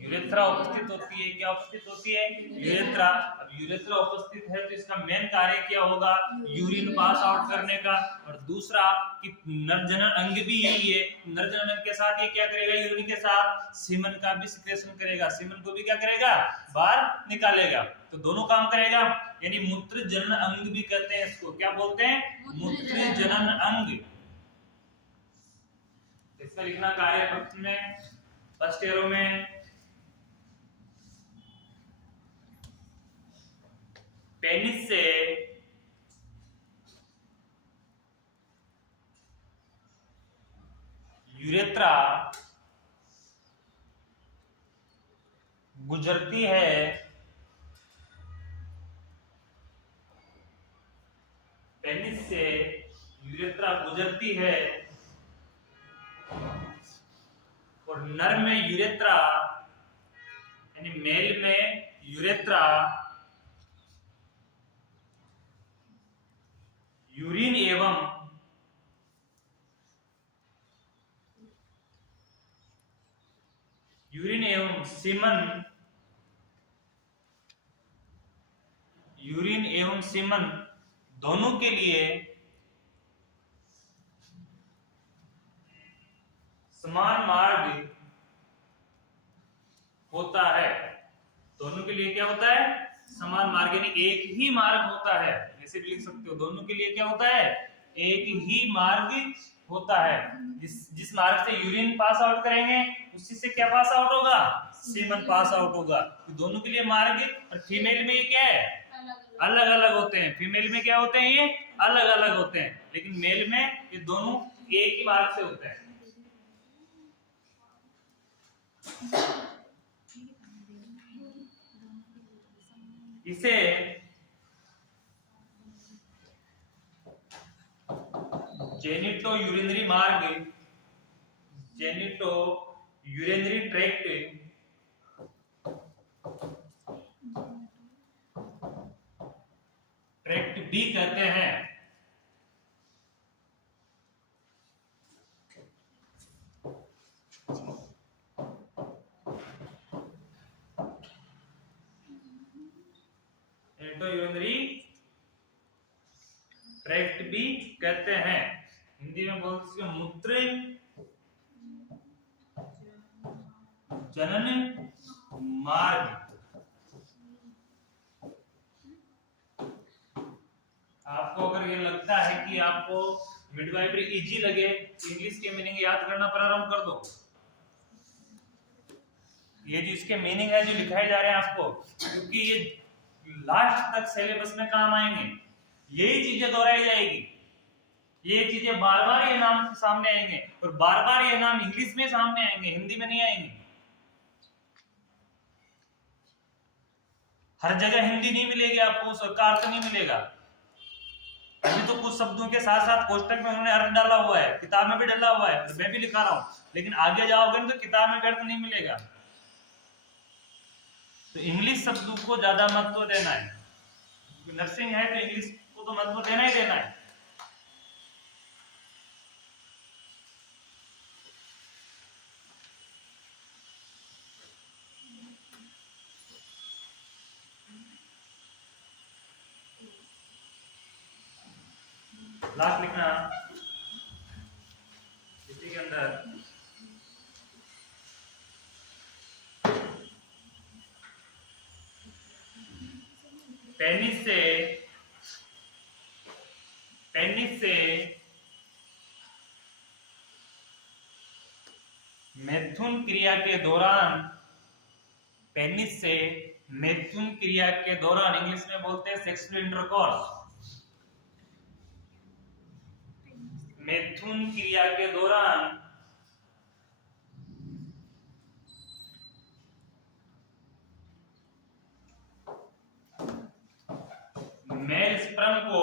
यूरेथ्रा उपस्थित होती है। क्या उपस्थित होती है? यूरेथ्रा। अब यूरेथ्रा उपस्थित है तो इसका मेन कार्य क्या होगा? यूरिन पास आउट करने का। और दूसरा कि नरजनन अंग भी यही है, नरजनन अंग के साथ ये क्या करेगा? यूरिन के साथ सीमन का भी सिक्रेशन करेगा, सीमन को भी क्या करेगा? बाहर निकालेगा। तो दोनों काम करेगा, यानी मूत्र जनन अंग भी कहते हैं इसको। क्या बोलते हैं? मूत्र जनन अंग। इसका लिखना कार्य पक्ष में, फर्स्ट एरो में पेनिस से यूरेथ्रा गुजरती है, पेनिस से यूरेथ्रा गुजरती है और नर में यूरेथ्रा यानी मेल में यूरेथ्रा यूरिन एवं सीमन दोनों के लिए समान मार्ग होता है। दोनों के लिए क्या होता है? समान मार्ग, यानी एक ही मार्ग होता है। ऐसे भी लिख सकते हो, दोनों के लिए क्या होता है? एक ही मार्ग होता है। जिस मार्ग से यूरिन पास आउट करेंगे उसी से क्या पास आउट होगा? सीमन पास आउट होगा। तो दोनों के लिए मार्ग, और फीमेल में ये क्या है? अलग अलग होते हैं। फीमेल में क्या होते हैं? ये अलग अलग होते हैं, लेकिन मेल में ये दोनों एक ही मार्ग से होते हैं। इसे जेनिटो यूरिनरी ट्रैक्ट भी कहते हैं। यूरिनरी ट्रैक्ट भी कहते हैं। हिंदी में बोलते हैं मूत्र जनन मार्ग। आपको अगर ये लगता है कि आपको मिडवाइफरी इजी लगे, इंग्लिश के मीनिंग याद करना प्रारंभ कर दो। ये जो इसके मीनिंग है जो लिखाए जा रहे हैं आपको, क्योंकि ये लास्ट तक सिलेबस में काम आएंगे, यही चीजें दोहराई जाएगी, ये चीजें बार बार ये नाम सामने आएंगे और बार बार ये नाम इंग्लिश में सामने आएंगे, हिंदी में नहीं आएंगे। हर जगह हिंदी नहीं मिलेगी आपको, उस अर्थ नहीं मिलेगा। अभी तो कुछ शब्दों के साथ साथ कोष्टक में उन्होंने अर्थ डाला हुआ है, किताब में भी डाला हुआ है, मैं भी लिखा रहा हूं, लेकिन आगे जाओगे तो किताब में अर्थ नहीं मिलेगा। तो इंग्लिश शब्दों को ज्यादा महत्व देना है। नर्सिंग है तो इंग्लिश को तो महत्व देना ही देना है। लास्ट लिखना इसी के अंदर पेनिस से मैथुन क्रिया के दौरान, पेनिस से मैथुन क्रिया के दौरान, इंग्लिश में बोलते हैं सेक्सुअल इंटरकोर्स, मैथुन क्रिया के दौरान मेल स्पर्म को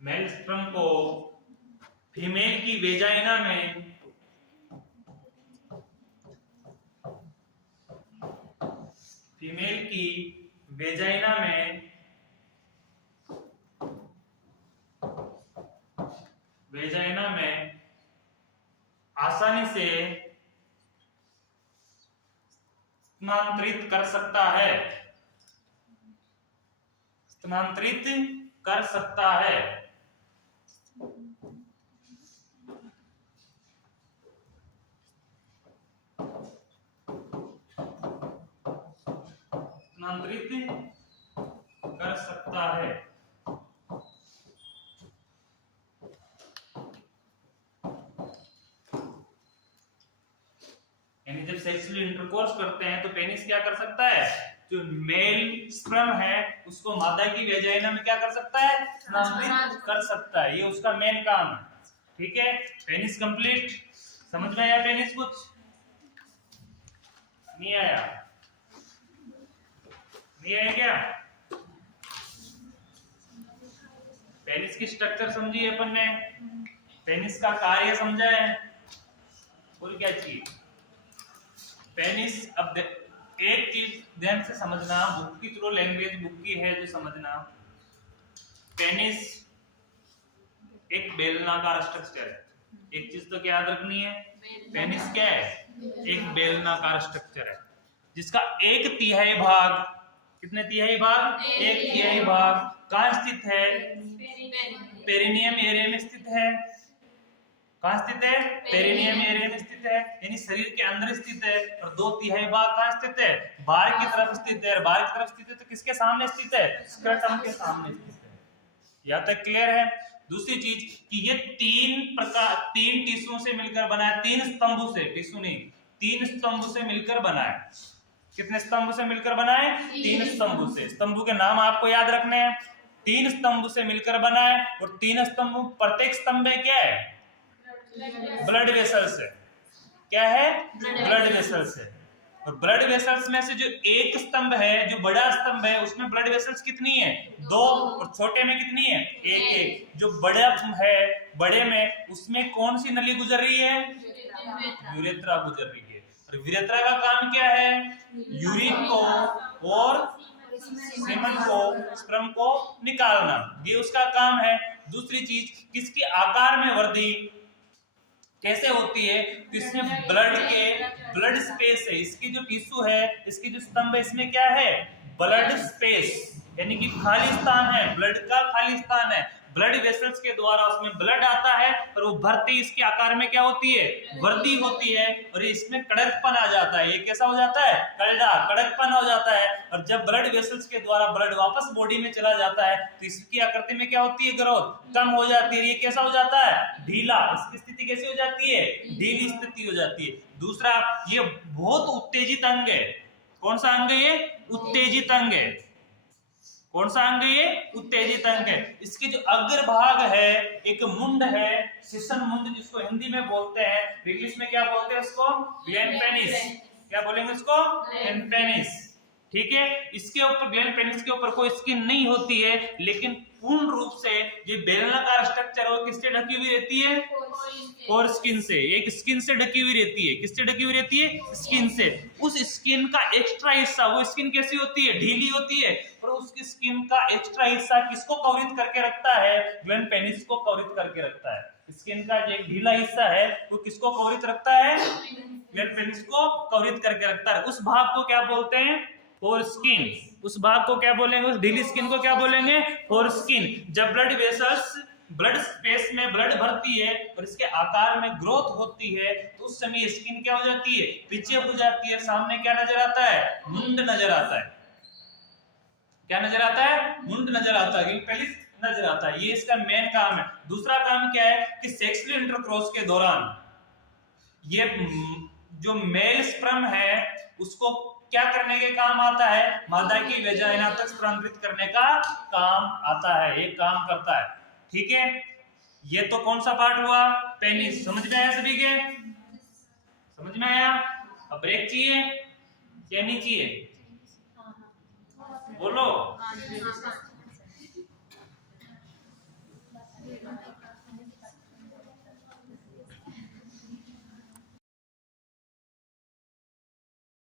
मेल स्पर्म को फीमेल की वेजाइना में फीमेल की वेजाइना में आसानी से स्थानांतरित कर सकता है, स्थानांतरित कर सकता है। स्थानांतरित कर सकता है। यानी जब सेक्सुअल इंटरकोर्स करते हैं तो पेनिस क्या कर सकता है, जो मेल स्पर्म है उसको मादा की वेजाइना में क्या कर सकता है, स्थानांतरित कर सकता है। ये उसका मेन काम है। ठीक है, पेनिस कंप्लीट। समझ में आया पेनिस? कुछ नहीं आया? नहीं आया क्या? पेनिस की स्ट्रक्चर समझी अपन ने, पेनिस का कार्य समझा है, और क्या चाहिए? पेनिस अब एक चीज ध्यान से समझना, बुक की थ्रू लैंग्वेज बुक की है जो समझना, पेनिस एक बेलनाकार स्ट्रक्चर है। एक चीज तो क्या याद रखनी है, पेनिस क्या है, एक बेलनाकार स्ट्रक्चर है जिसका 1/3 भाग, कितने तिहाई भाग, 1/3 भाग कहाँ स्थित है, पेरिनियम एरिया में स्थित है। कहाँ स्थित है, पेरिनियम एरिया में स्थित है, यानी शरीर के अंदर स्थित है। और 2/3 भाग कहाँ स्थित है, बाहर की तरफ स्थित है। बाहर की तरफ स्थित है तो किसके सामने स्थित है, स्क्रैटम के सामने स्थित है। यहाँ तक क्लियर है? दूसरी चीज कि ये 3 टिश्यू से मिलकर बना है, 3 स्तंभों से, टिश्यू नहीं, 3 स्तंभों से मिलकर बना है। कितने स्तंभों से मिलकर बना है, 3 स्तंभों से। स्तंभों के नाम आपको याद रखने हैं। 3 स्तंभों से मिलकर बना है और 3 स्तंभ, प्रत्येक स्तंभ में क्या है, ब्लड वेसल्स है। क्या है, ब्लड वेसल्स है। और ब्लड वेसल्स में से जो एक स्तंभ है, जो बड़ा स्तंभ है, उसमें ब्लड वेसल्स कितनी है, 2, और छोटे में कितनी है, 1। जो बड़ा है, बड़े में उसमें कौन सी नली गुजर रही है, यूरेथ्रा गुजर रही है। और यूरेथ्रा का काम क्या है, यूरिन को और सेमन को, स्पर्म को निकालना, ये उसका काम है। दूसरी चीज, किसकी आकार में वृद्धि कैसे होती है, तो इसमें ब्लड स्पेस है। इसकी जो टिश्यू है, इसकी जो स्तंभ है, इसमें क्या है, ब्लड स्पेस, यानी कि खाली स्थान है, ब्लड का खाली स्थान है। ब्लड वेसल्स के द्वारा उसमें ब्लड आता है और वो भरती इसके आकार में क्या होती है, वृद्धि होती है और इसमें कड़कपन आ जाता है। ये कैसा हो जाता है, कड़कपन हो जाता है। और जब ब्लड वेसल्स के द्वारा ब्लड वापस बॉडी में चला जाता है तो इसकी आकृति में क्या होती है, ग्रोथ कम हो जाती है। ये कैसा हो जाता है, ढीला। इसकी स्थिति कैसी हो जाती है, ढीली स्थिति हो जाती है। दूसरा, ये बहुत उत्तेजित अंग है। कौन सा अंग है ये, उत्तेजित अंग है। कौन सा अंग है ये, उत्तेजित अंग है। इसके जो अग्रभाग है, एक मुंड है, शिशन मुंड जिसको हिंदी में बोलते हैं, इंग्लिश में क्या बोलते हैं उसको, ग्लैंड पेनिस। क्या बोलेंगे उसको, ग्लैंड पेनिस। ठीक है, इसके ऊपर, ग्लैंड पेनिस के ऊपर कोई स्किन नहीं होती है, लेकिन पूर्ण रूप से ये बेलनाकार स्ट्रक्चर वो किससे ढकी हुई रहती है, और स्किन से, एक स्किन से ढकी हुई रहती है। किससे ढकी हुई रहती है, स्किन से। उस स्किन का एक्स्ट्रा हिस्सा, वो स्किन कैसी होती है, ढीली होती है, और उसकी स्किन का एक्स्ट्रा हिस्सा किसको कवरित करके रखता है, ग्लैंड पेनिस को कवरित करके रखता है। स्किन का जो एक ढीला हिस्सा है वो किसको कवरित रखता है, ग्लैंड पेनिस को कवरित करके रखता है। उस भाग को क्या बोलते हैं, फोरस्किन। उस भाग को क्या बोलेंगे, उस ढीली स्किन को क्या बोलेंगे, फोरस्किन। जब ब्लड वेसल्स, ब्लड स्पेस में ब्लड भरती है और इसके आकार में ग्रोथ होती है तो उस समय स्किन क्या हो जाती है, पीछे हो जाती है। सामने क्या नजर आता है, मुंड नजर आता है। क्या नजर आता है, मुंड नजर आता है, पेनिस नजर आता है। ये इसका मेन काम है। दूसरा काम क्या है कि सेक्सुअल इंटरकोर्स के दौरान ये जो मेल स्पर्म है उसको क्या करने के काम आता है, मादा की वेजाइना तक स्थानांतरित करने का काम आता है, ये काम करता है। ठीक है, ये तो कौन सा पार्ट हुआ, पेनिस। समझ में आया सभी के, समझ में आया? अब ब्रेक चाहिए या नहीं चाहिए, बोलो।